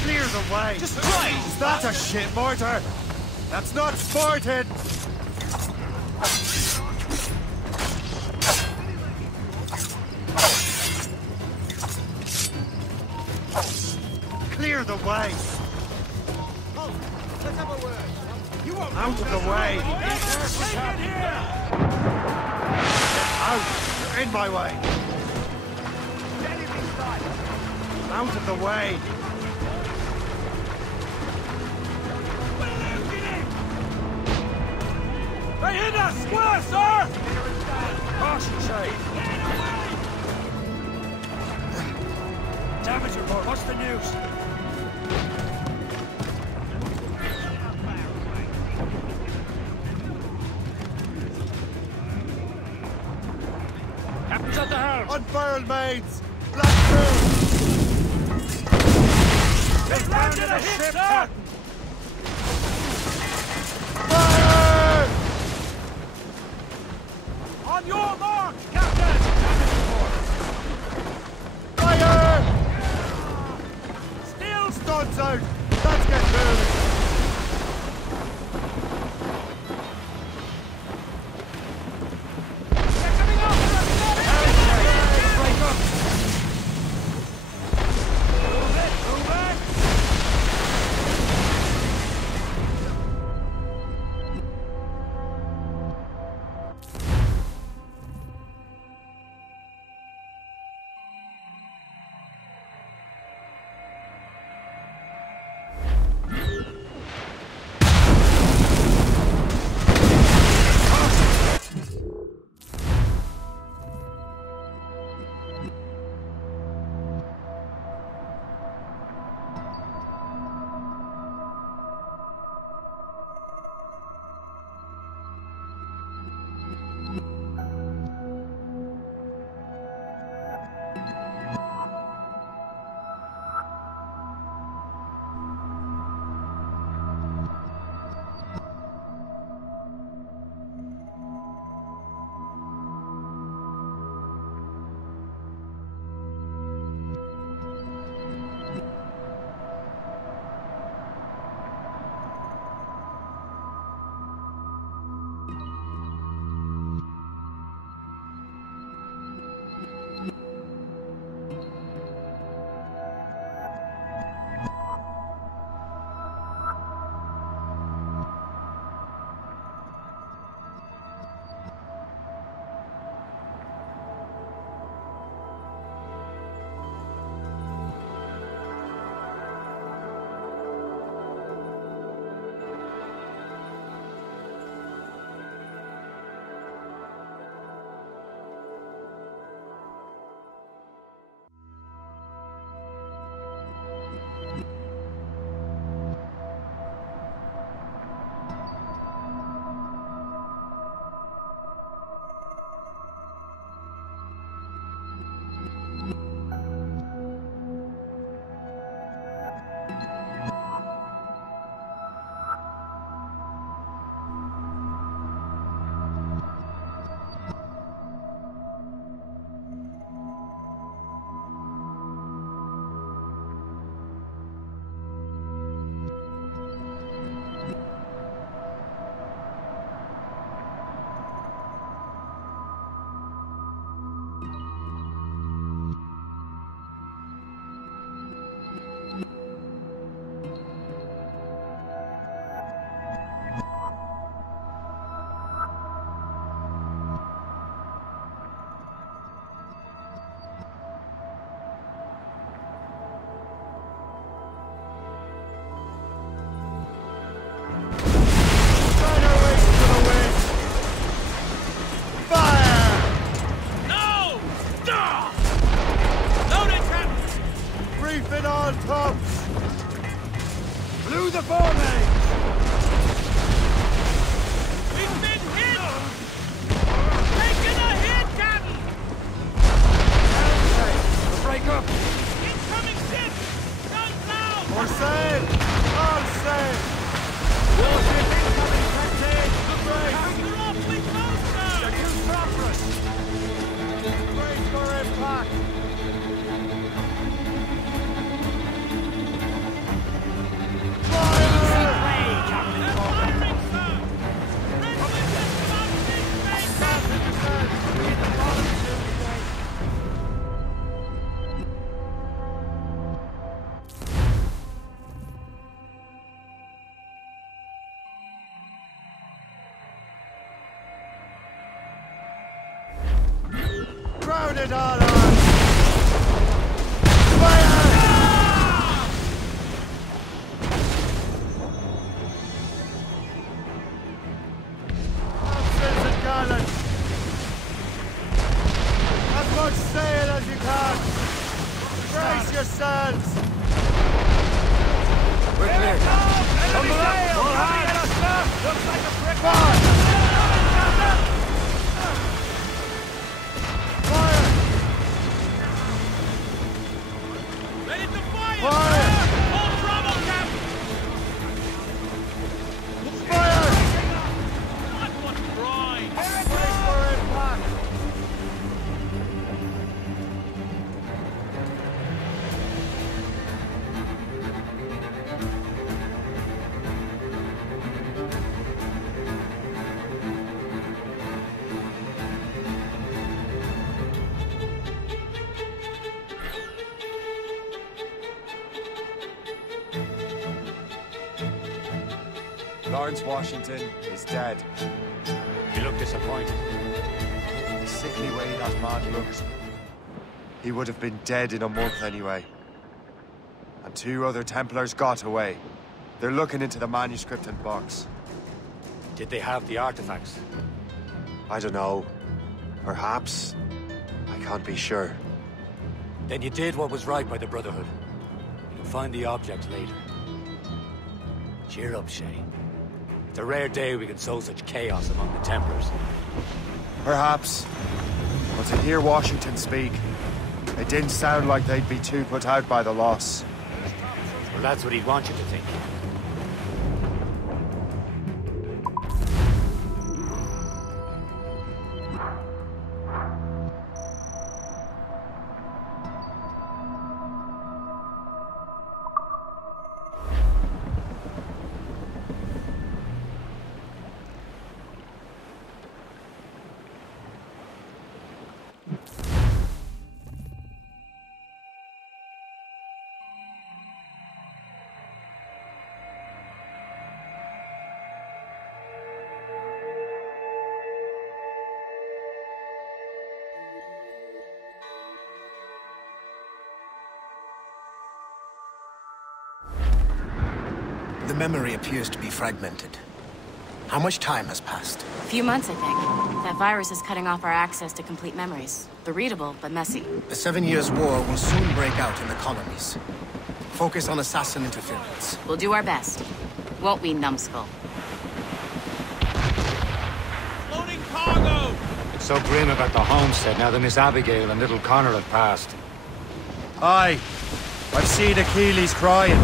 Clear the way! Just try it! Is that a ship mortar? That's not sporting! Clear the way! Let's have a word. You won't Out of the way! Out! You're in my way! Out of the way! They hit us! Where, sir? Caution, Shay! Damage report. What's the news? Captain's at the helm. Unfurled mains! Black crew! They've landed a hit, sir! Fire! On your mark, Captain! Damage report. Fire! Still Stuns out! Let's get moving! Count it all on! Fire! Nonsense and gallants! As much sail as you can! Brace yourselves! We're clear. Come on! All hands! Looks like a brick wall! Fire! Ready to fire! Fire! Full trouble, Captain! Fire! Not one cry! Brace for impact! Lawrence Washington is dead. You look disappointed. The sickly way that man looked. He would have been dead in a month anyway. And 2 other Templars got away. They're looking into the manuscript and box. Did they have the artifacts? I don't know. Perhaps. I can't be sure. Then you did what was right by the Brotherhood. You'll find the object later. Cheer up, Shay. It's a rare day we can sow such chaos among the Templars. Perhaps. But to hear Washington speak, it didn't sound like they'd be too put out by the loss. Well, that's what he'd want you to think. The memory appears to be fragmented. How much time has passed? A few months, I think. That virus is cutting off our access to complete memories. They're readable, but messy. The 7 Years' War will soon break out in the colonies. Focus on assassin interference. We'll do our best. Won't we, numbskull? Loading cargo! It's so grim about the homestead now that Miss Abigail and little Connor have passed. Aye. I've seen Achilles crying.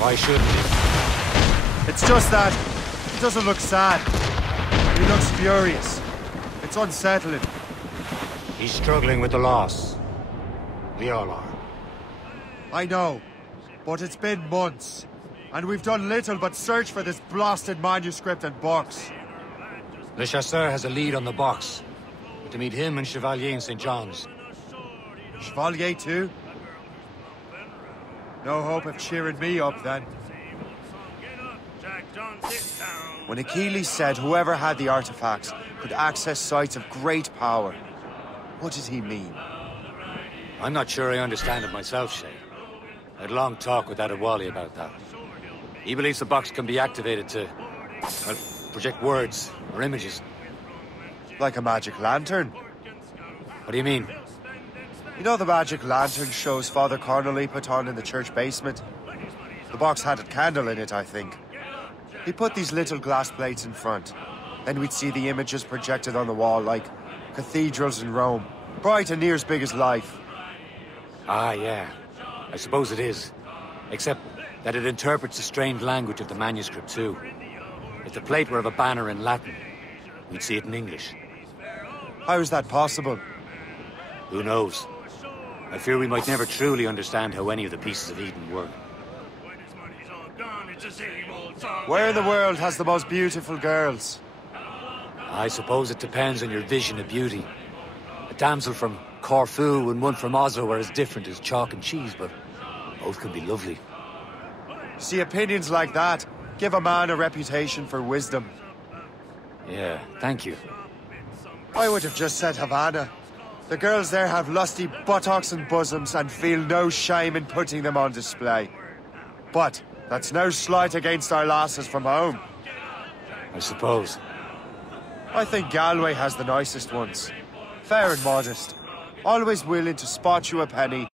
Why shouldn't he? It's just that he doesn't look sad. He looks furious. It's unsettling. He's struggling with the loss. We all are. I know, but it's been months, and we've done little but search for this blasted manuscript and box. Le Chasseur has a lead on the box. To meet him and Chevalier in St. John's. Chevalier too? No hope of cheering me up, then. When Achilles said whoever had the artifacts could access sites of great power, what did he mean? I'm not sure I understand it myself, Shay. I had a long talk with Adewale about that. He believes the box can be activated to, well, project words or images. Like a magic lantern? What do you mean? You know the magic lantern shows Father Connolly put on in the church basement? The box had a candle in it, I think. He put these little glass plates in front. Then we'd see the images projected on the wall like cathedrals in Rome. Bright and near as big as life. Ah, yeah. I suppose it is. Except that it interprets the strange language of the manuscript, too. If the plate were of a banner in Latin, we'd see it in English. How is that possible? Who knows? I fear we might never truly understand how any of the pieces of Eden work. Where in the world has the most beautiful girls? I suppose it depends on your vision of beauty. A damsel from Corfu and one from Oslo are as different as chalk and cheese, but both can be lovely. See, opinions like that give a man a reputation for wisdom. Yeah, thank you. I would have just said Havana. The girls there have lusty buttocks and bosoms and feel no shame in putting them on display. But that's no slight against our lasses from home. I suppose. I think Galway has the nicest ones. Fair and modest. Always willing to spot you a penny.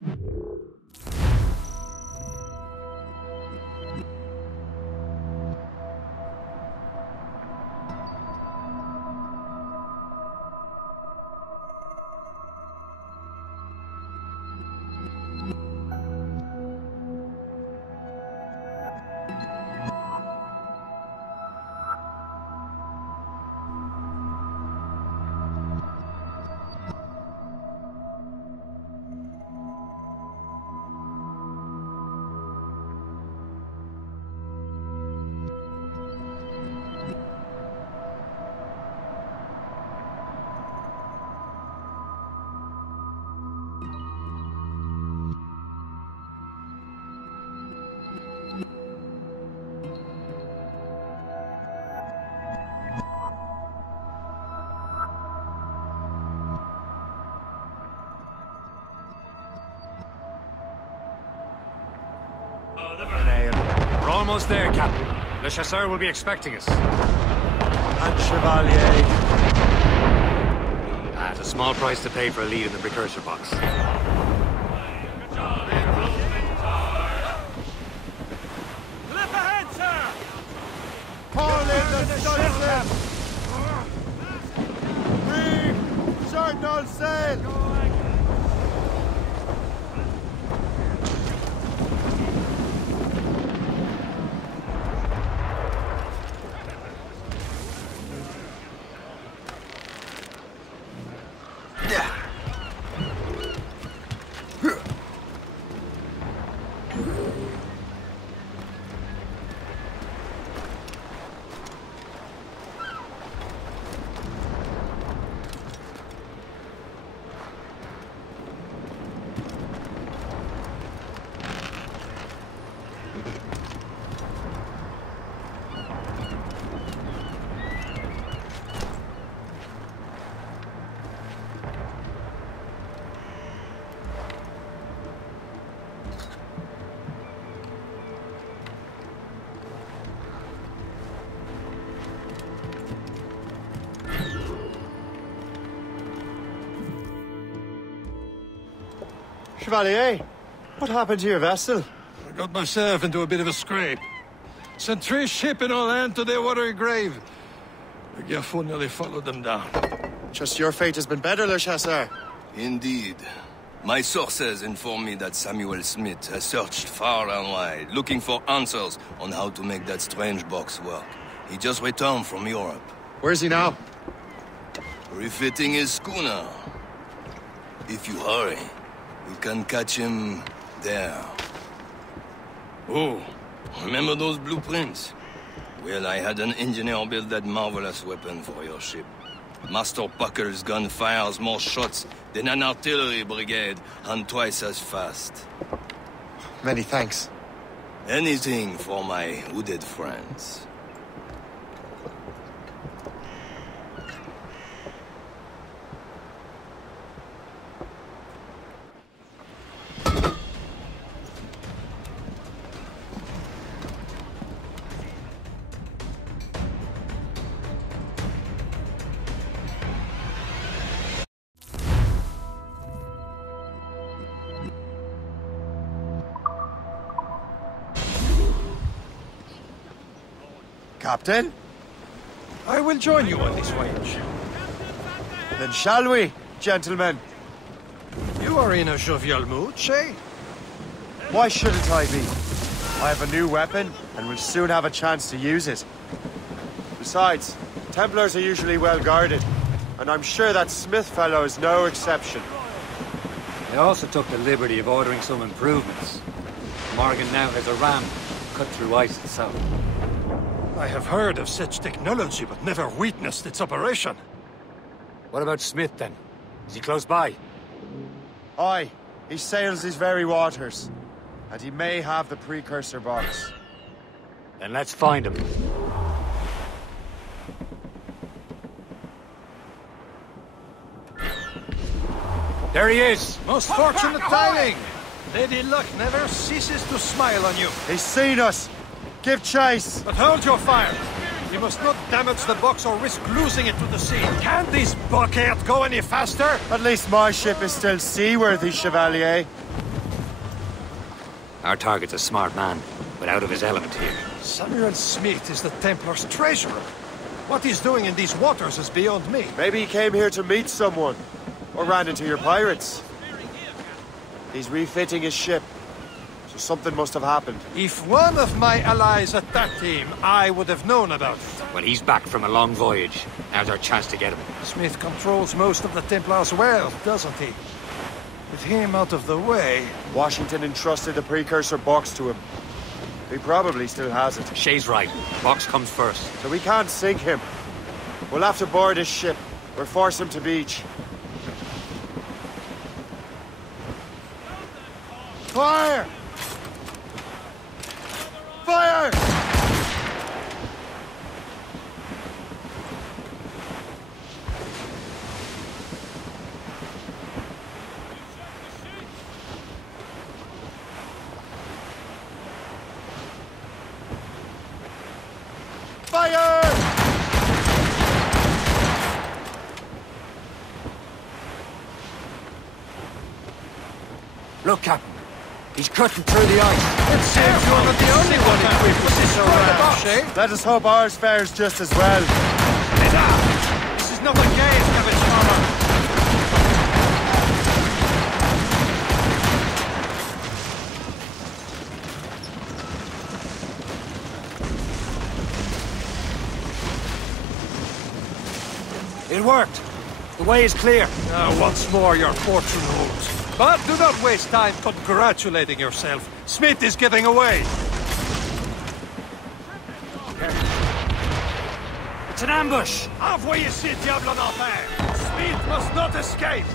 We're almost there, Captain. Le Chasseur will be expecting us. And Chevalier. At a small price to pay for a lead in the precursor box. Flip ahead, sir! Call in the Sunset! Reed! Short all sail! Chevalier, what happened to your vessel? I got myself into a bit of a scrape. Sent 3 ships in all hand to their watery grave. The Gerfaut nearly followed them down. Just your fate has been better, Le Chasseur. Indeed. My sources inform me that Samuel Smith has searched far and wide, looking for answers on how to make that strange box work. He just returned from Europe. Where's he now? Refitting his schooner. If you hurry, you can catch him there. Oh, remember those blueprints? Well, I had an engineer build that marvelous weapon for your ship. Master Buckle's gun fires more shots than an artillery brigade, and twice as fast. Many thanks. Anything for my wounded friends. Captain? I will join you on this voyage. Then shall we, gentlemen? You are in a jovial mood, Shay? Why shouldn't I be? I have a new weapon, and will soon have a chance to use it. Besides, Templars are usually well guarded, and I'm sure that Smith fellow is no exception. I also took the liberty of ordering some improvements. Morgan now has a ram cut through ice itself. I have heard of such technology, but never witnessed its operation. What about Smith, then? Is he close by? Aye, he sails these very waters. And he may have the precursor box. Then let's find him. There he is! Most fortunate timing! Lady Luck never ceases to smile on you. He's seen us! Give chase! But hold your fire! We must not damage the box or risk losing it to the sea. Can't this blockade go any faster? At least my ship is still seaworthy, Chevalier. Our target's a smart man, but out of his element here. Samuel Smith is the Templar's treasurer. What he's doing in these waters is beyond me. Maybe he came here to meet someone. Or ran into your pirates. He's refitting his ship. So something must have happened. If one of my allies attacked him, I would have known about it. Well, he's back from a long voyage. Now's our chance to get him. Smith controls most of the Templars' wealth, doesn't he? With him out of the way... Washington entrusted the precursor box to him. He probably still has it. Shay's right. Box comes first. So we can't sink him. We'll have to board his ship, or force him to beach. Fire! Fire! Fire! Look, Captain. He's cutting through the ice. It seems you're not the only one equipped with this around, Shay. Let us hope ours fares just as well. This is not a game, Cabbage Farmer. It worked. The way is clear. Now, once more, your fortune holds. But do not waste time congratulating yourself. Smith is getting away. It's an ambush. Envoyez ces diables en enfer. Smith must not escape.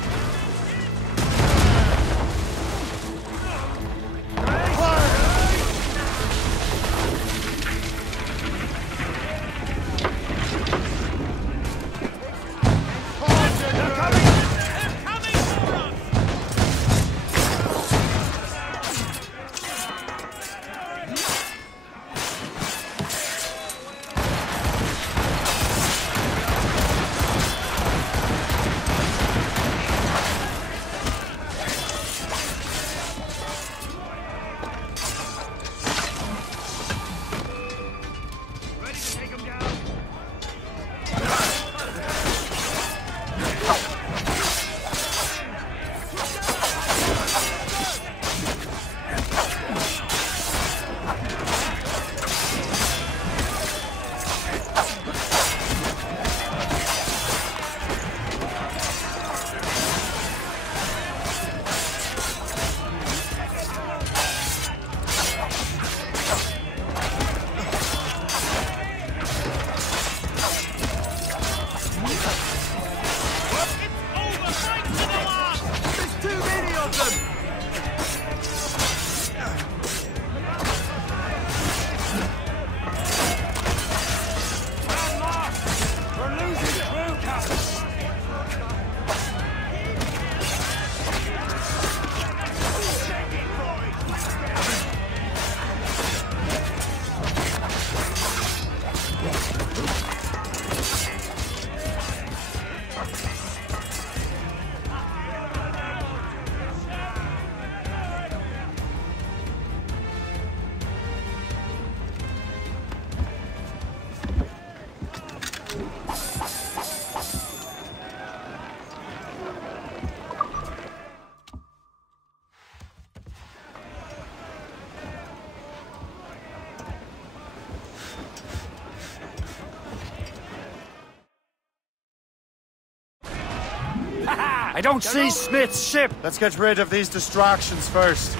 I don't see Smith's ship. Let's get rid of these distractions first.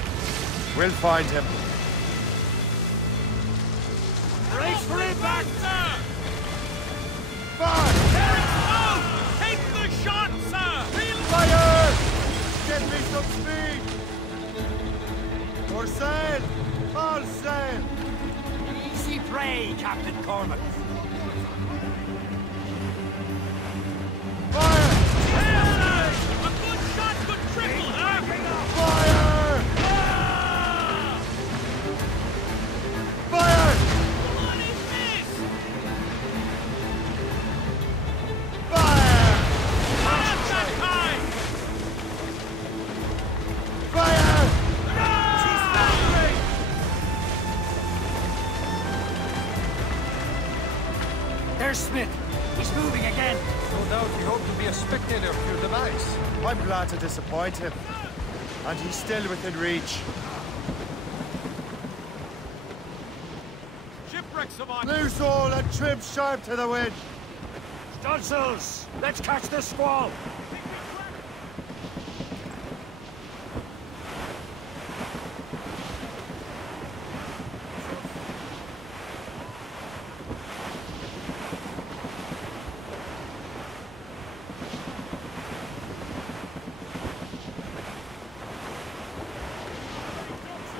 We'll find him. Brace for impact, sir! Fire! There it goes! Take the shot, sir! Fire! Get me some speed! More sail! All sail! Easy prey, Captain Cormac. Fire! There, sir! A good shot could Smith. He's moving again. No doubt he hoped to be a spectator of your demise. I'm glad to disappoint him. And he's still within reach. Shipwrecks of on. Loose all and trim sharp to the wind. Stunsels! Let's catch this squall!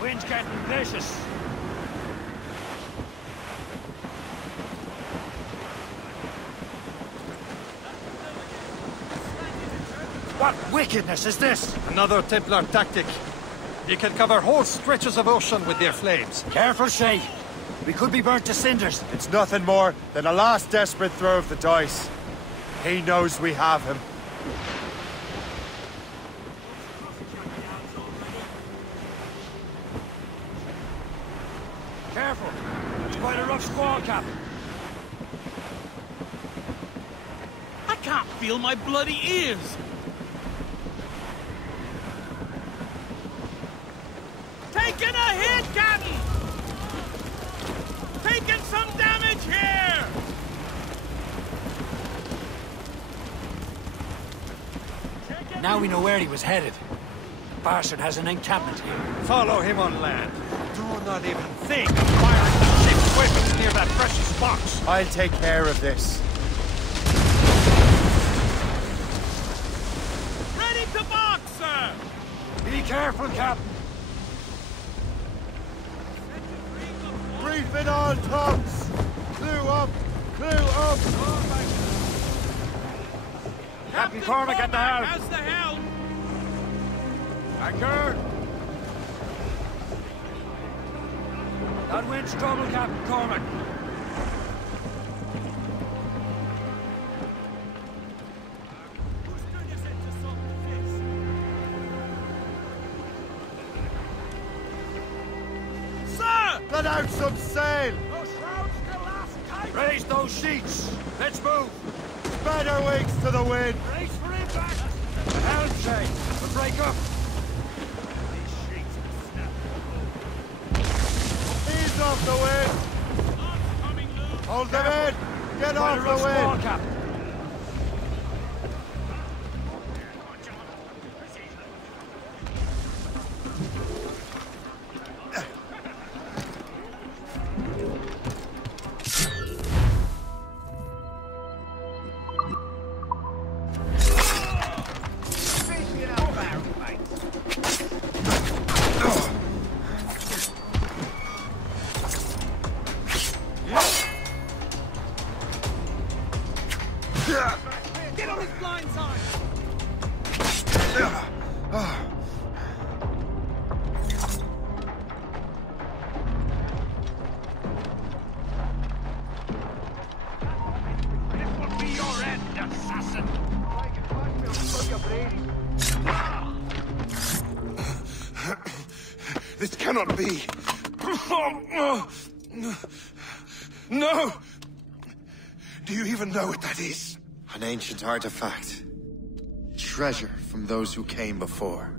Wind's getting vicious. What wickedness is this? Another Templar tactic. You can cover whole stretches of ocean with their flames. Careful, Shay. We could be burnt to cinders. It's nothing more than a last desperate throw of the dice. He knows we have him. Careful. It's quite a rough squall, Captain. I can't feel my bloody ears. Taking a hit, Captain! Taking some damage here! Now we know where he was headed. The bastard has an encampment here. Follow him on land. Do not even think of firing the ship's weapons near that precious box. I'll take care of this. Ready to box, sir! Be careful, Captain. Brief it all, tops! Clue up! Clue up! Captain Cormac at the helm! Has the helm! Anchor! That wind's trouble, Captain Cormac. Sir! Let out some sail! Those shrouds still last tight! Raise those sheets! Let's move! Spread our wings to the wind! Brace for impact! The helm, Shay! We'll break up! These sheets will snap. Ease off the wind! Knots coming loose! Hold them in! Get Quite a off rough the squall, wind! Captain. Get on his blind side! This will be your end, assassin! This cannot be! No! Do you even know what that is? An ancient artifact. Treasure from those who came before.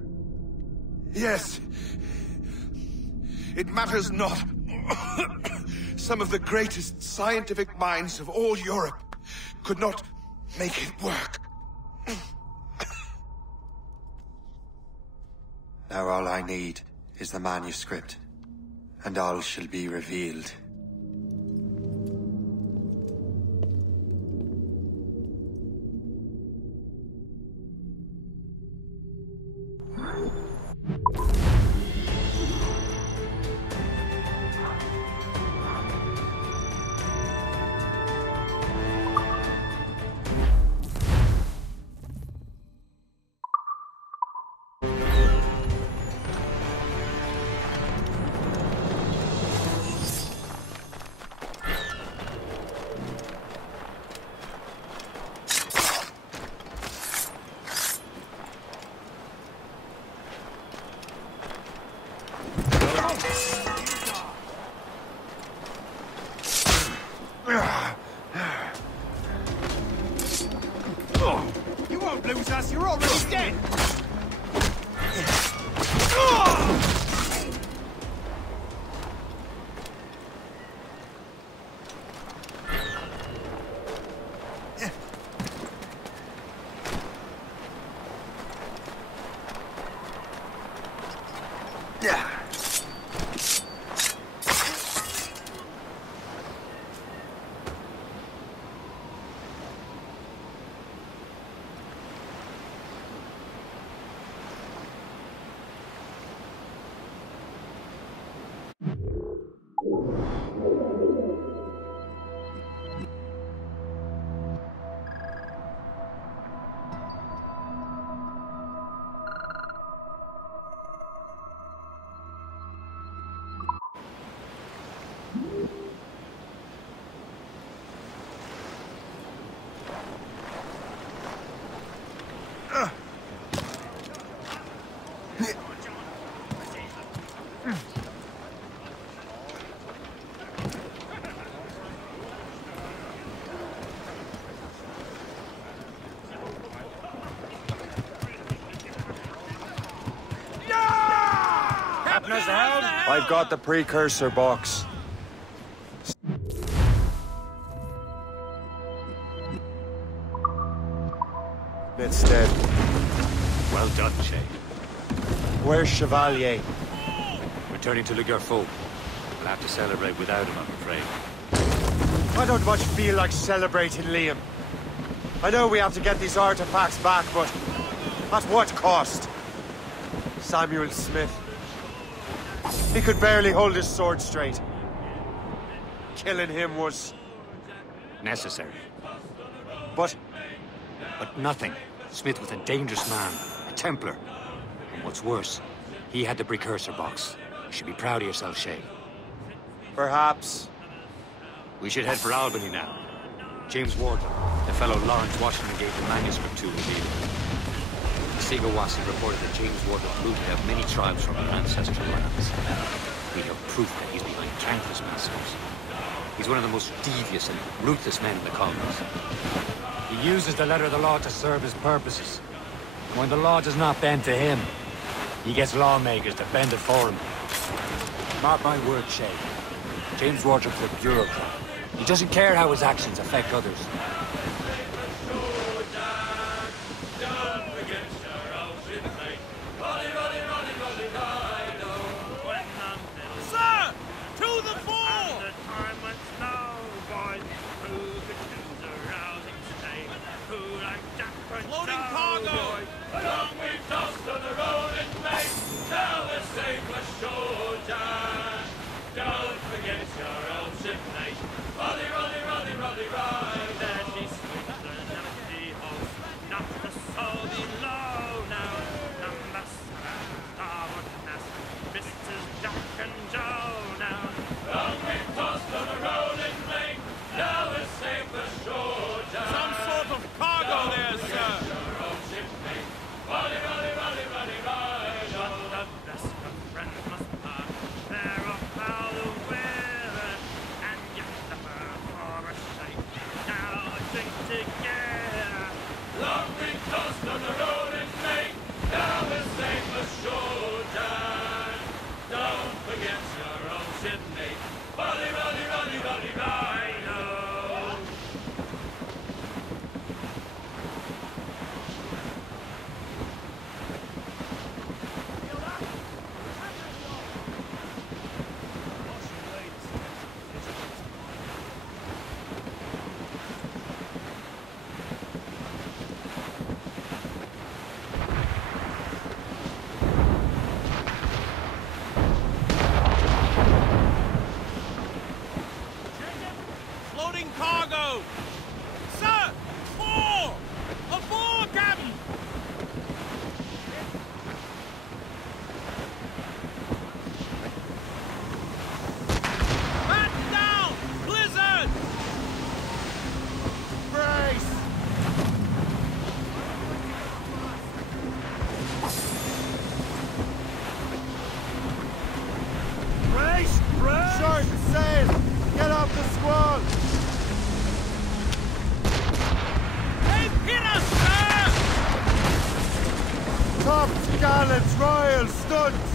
Yes. It matters not. Some of the greatest scientific minds of all Europe could not make it work. Now all I need is the manuscript, and all shall be revealed. You won't lose us, you're already dead! I've got the precursor box. It's dead. Well done, Shay. Where's Chevalier? Returning to Le Gerfaut. We'll have to celebrate without him, I'm afraid. I don't much feel like celebrating, Liam. I know we have to get these artifacts back, but at what cost? Samuel Smith. He could barely hold his sword straight. Killing him was... necessary. But nothing. Smith was a dangerous man, a Templar. And what's worse, he had the precursor box. You should be proud of yourself, Shay. Perhaps. We should head for Albany now. James Wardle, the fellow Lawrence Washington gave the manuscript to reveal. Sigawasi reported that James Wardle looted out many tribes from our ancestral lands. We have proof that he's behind countless massacres. He's one of the most devious and ruthless men in the colonies. He uses the letter of the law to serve his purposes. When the law does not bend to him, he gets lawmakers to bend it for him. Mark my word, Shay. James Wardle's a bureaucrat. He doesn't care how his actions affect others. gallants, royal studs!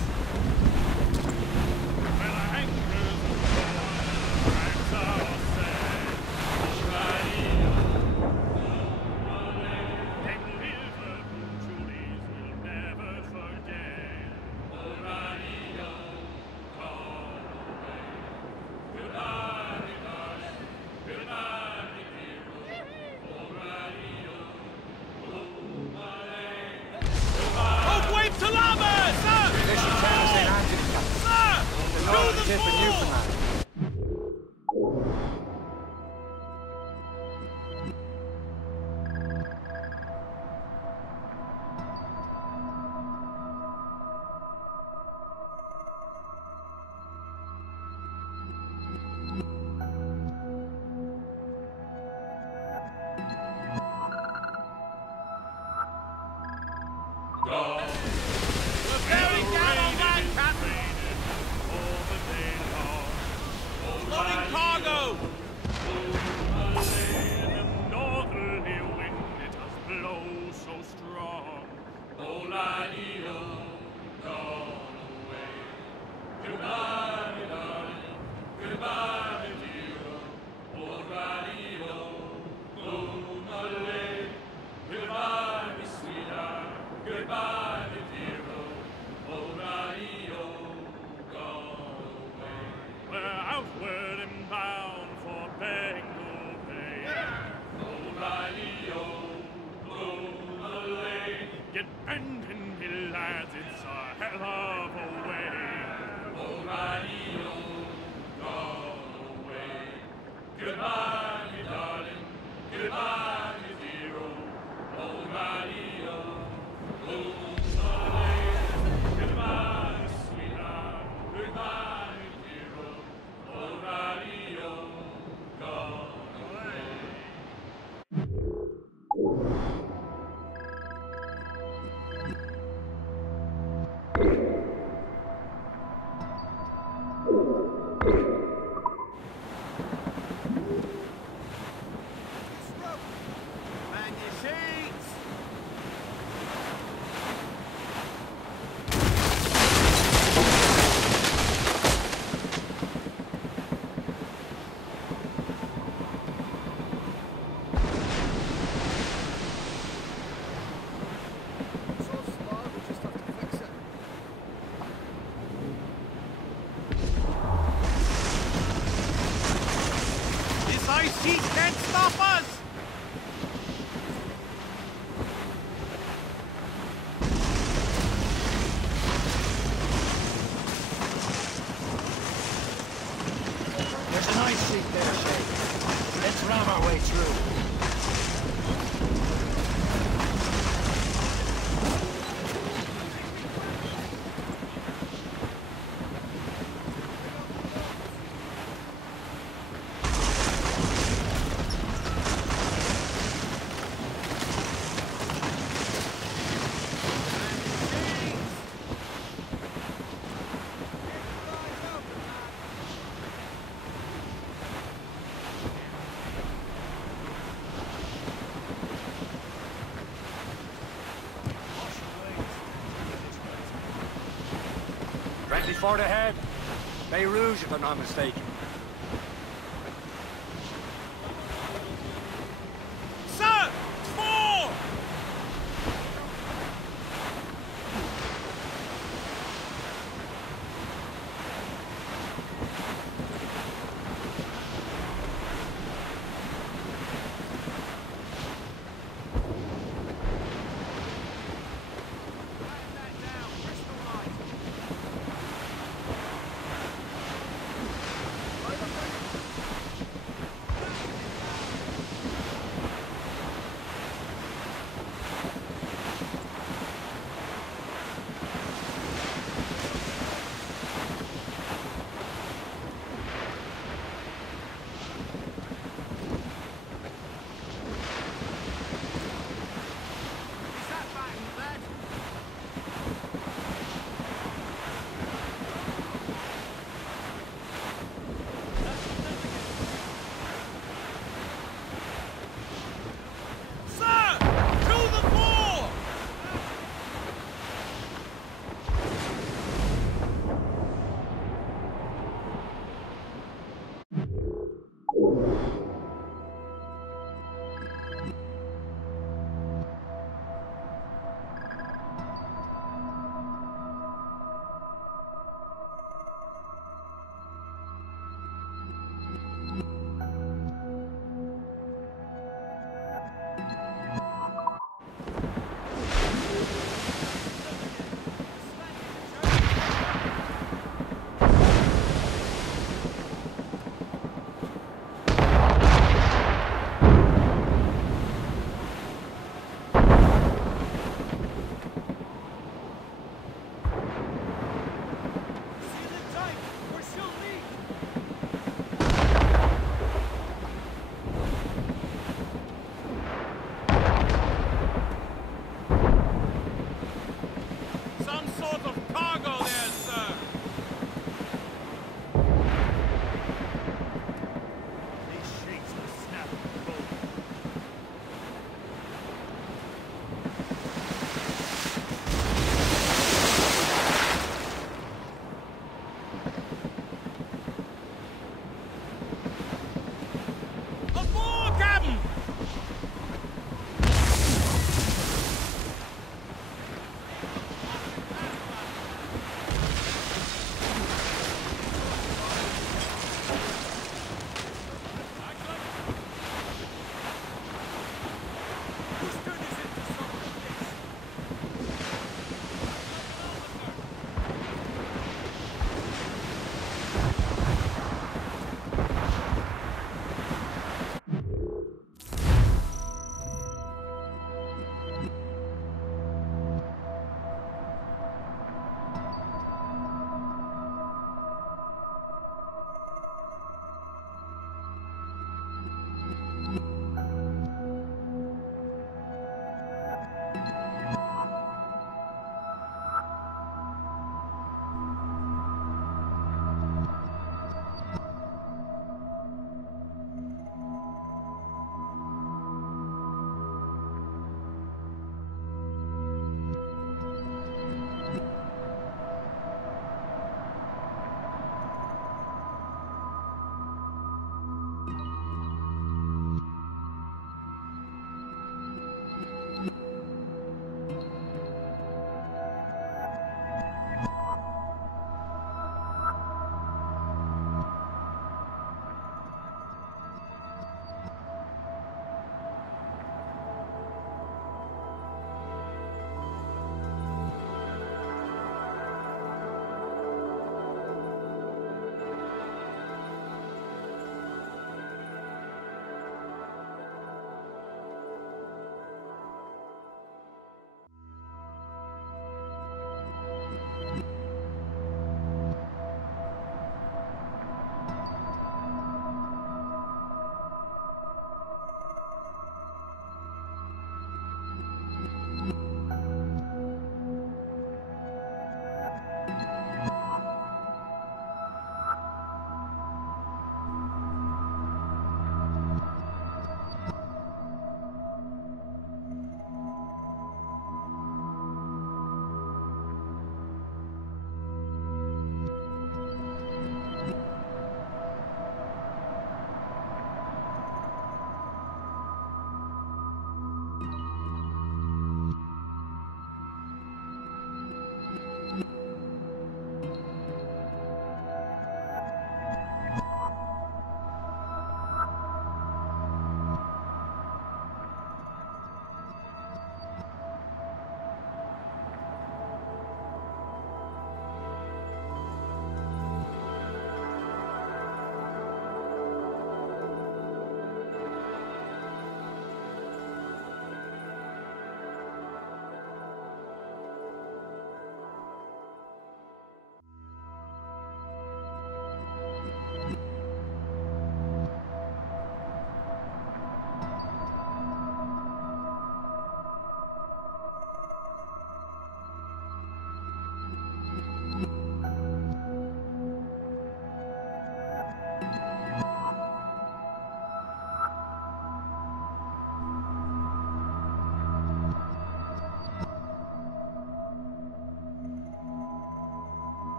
Directly further ahead. Bay Rouge, if I'm not mistaken. Sir! More!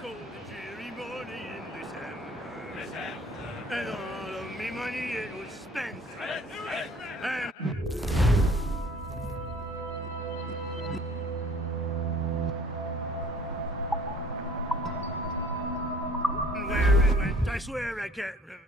cold and dreary morning in December. And all of me money it was spent. And where it went, I swear I can't remember.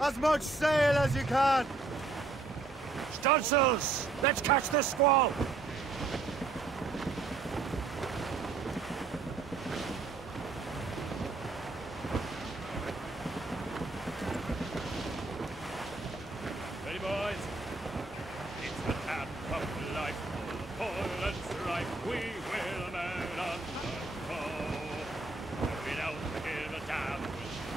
As much sail as you can! Stunsels! Let's catch this squall! Ready, boys? It's the tap of life, full of toil and strife. We will man on the foe. Hurried out to hear the dam,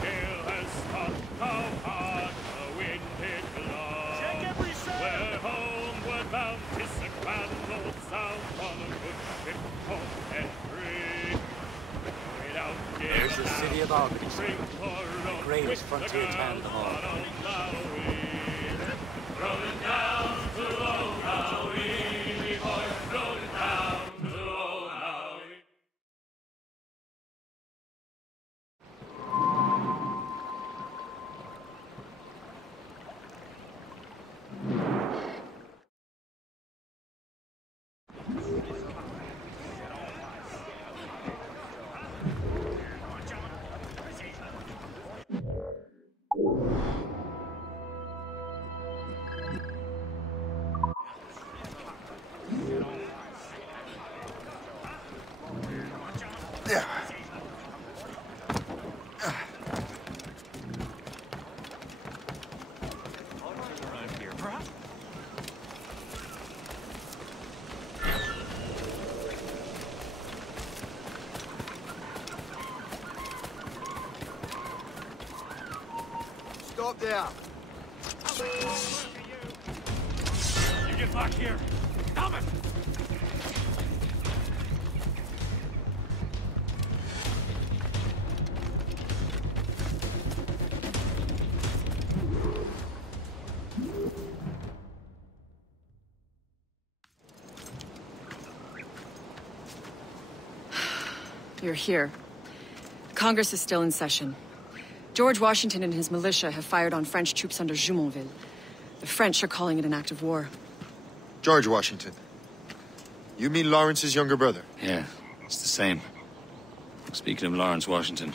gale has stopped. How hard the wind did blow. Check every sail! Where homeward bound, 'tis a grand old sound on a good ship called Henry. Hurried out to hear There's the city of Albany, the greatest frontier town of them all. Rolling down to O'Malley, boys, rolling down to O'Malley. Stop there! You get back here! Stop it! You're here. Congress is still in session. George Washington and his militia have fired on French troops under Jumonville. The French are calling it an act of war. George Washington. You mean Lawrence's younger brother? Yeah, it's the same. Speaking of Lawrence Washington,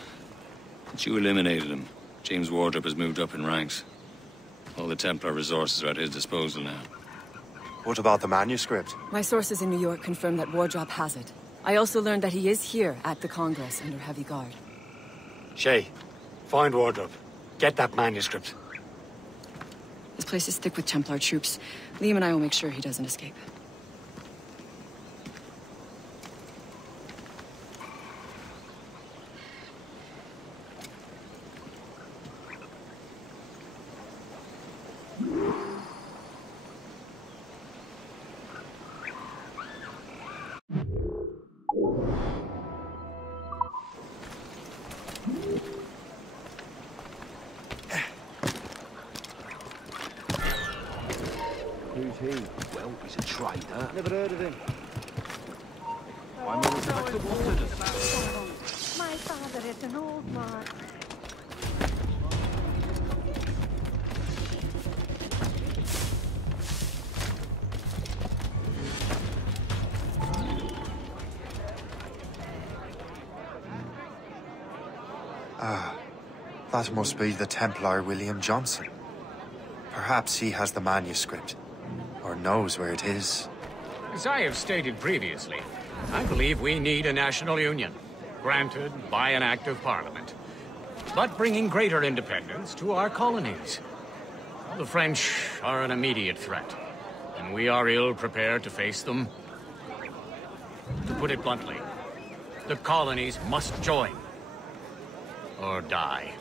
since you eliminated him, James Wardrop has moved up in ranks. All the Templar resources are at his disposal now. What about the manuscript? My sources in New York confirm that Wardrop has it. I also learned that he is here at the Congress under heavy guard. Shay, find Wardrop. Get that manuscript. This place is thick with Templar troops. Liam and I will make sure he doesn't escape. Who's he? Well, he's a traitor. Never heard of him. I'm more respectable to them. My father is an old man. Ah, that must be the Templar William Johnson. Perhaps he has the manuscript, or knows where it is. As I have stated previously, I believe we need a national union, granted by an act of parliament, but bringing greater independence to our colonies. The French are an immediate threat, and we are ill prepared to face them? To put it bluntly, the colonies must join or die.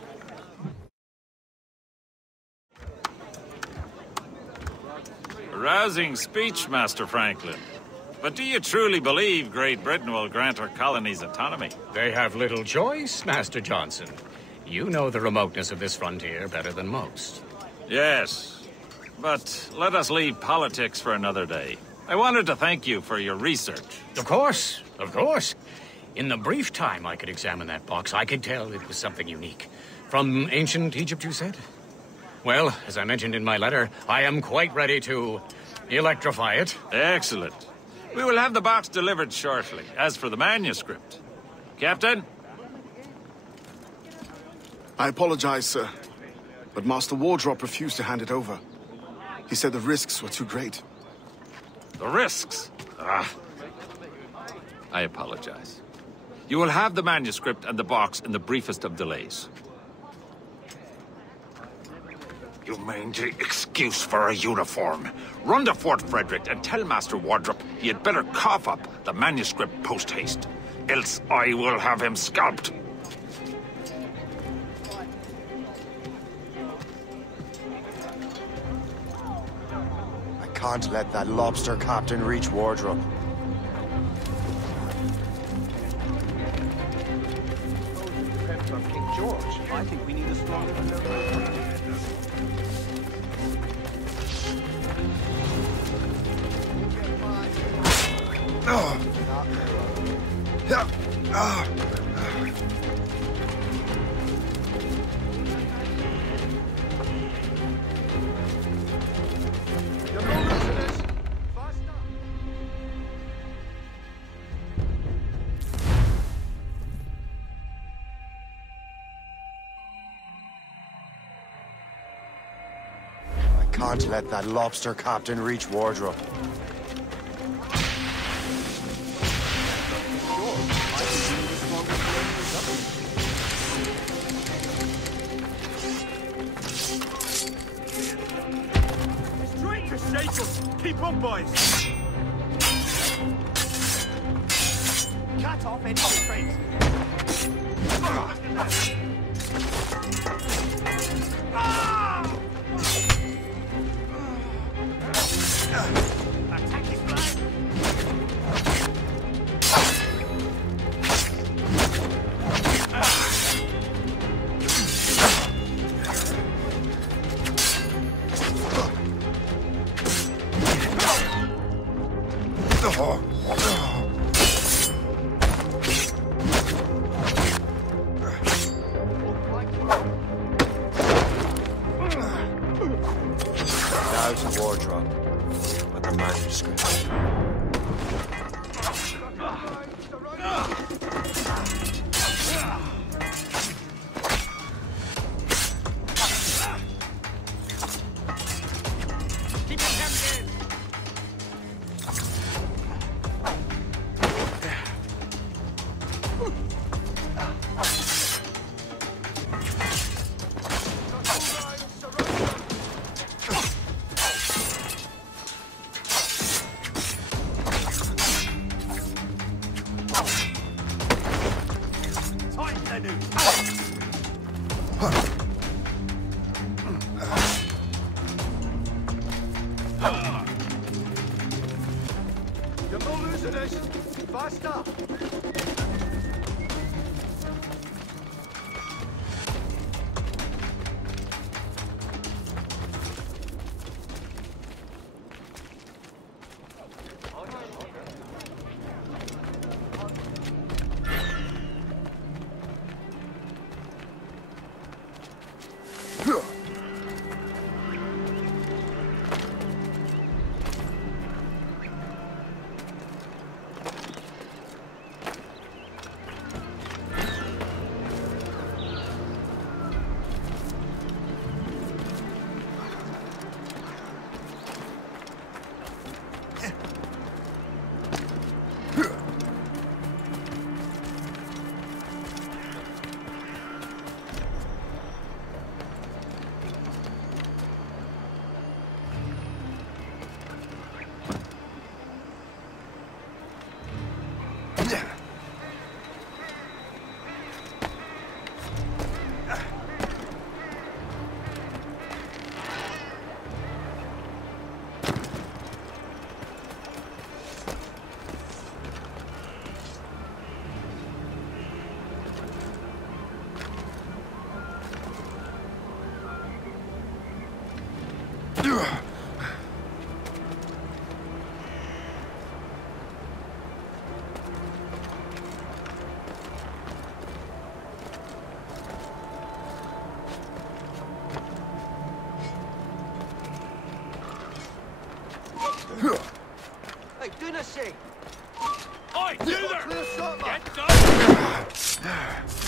A rousing speech, Master Franklin. But do you truly believe Great Britain will grant our colonies autonomy? They have little choice, Master Johnson. You know the remoteness of this frontier better than most. Yes, but let us leave politics for another day. I wanted to thank you for your research. Of course, of course. In the brief time I could examine that box, I could tell it was something unique. From ancient Egypt, you said? Well, as I mentioned in my letter, I am quite ready to electrify it. Excellent. We will have the box delivered shortly. As for the manuscript... Captain? I apologize, sir. But Master Wardrop refused to hand it over. He said the risks were too great. The risks? Ah. I apologize. You will have the manuscript and the box in the briefest of delays. You mangy excuse for a uniform. Run to Fort Frederick and tell Master Wardrop he had better cough up the manuscript post-haste. Else I will have him scalped. I can't let that lobster captain reach Wardrop. From King George, I think we need a stronger Can't let that lobster captain reach Wardrop. Straight to Staples! Keep on, boys! Cut off any restraints! Attack his flag! Now to Wardrop with the manuscript. You're not losing this! Faster! Hey, do not say. Oi, you there! Get down!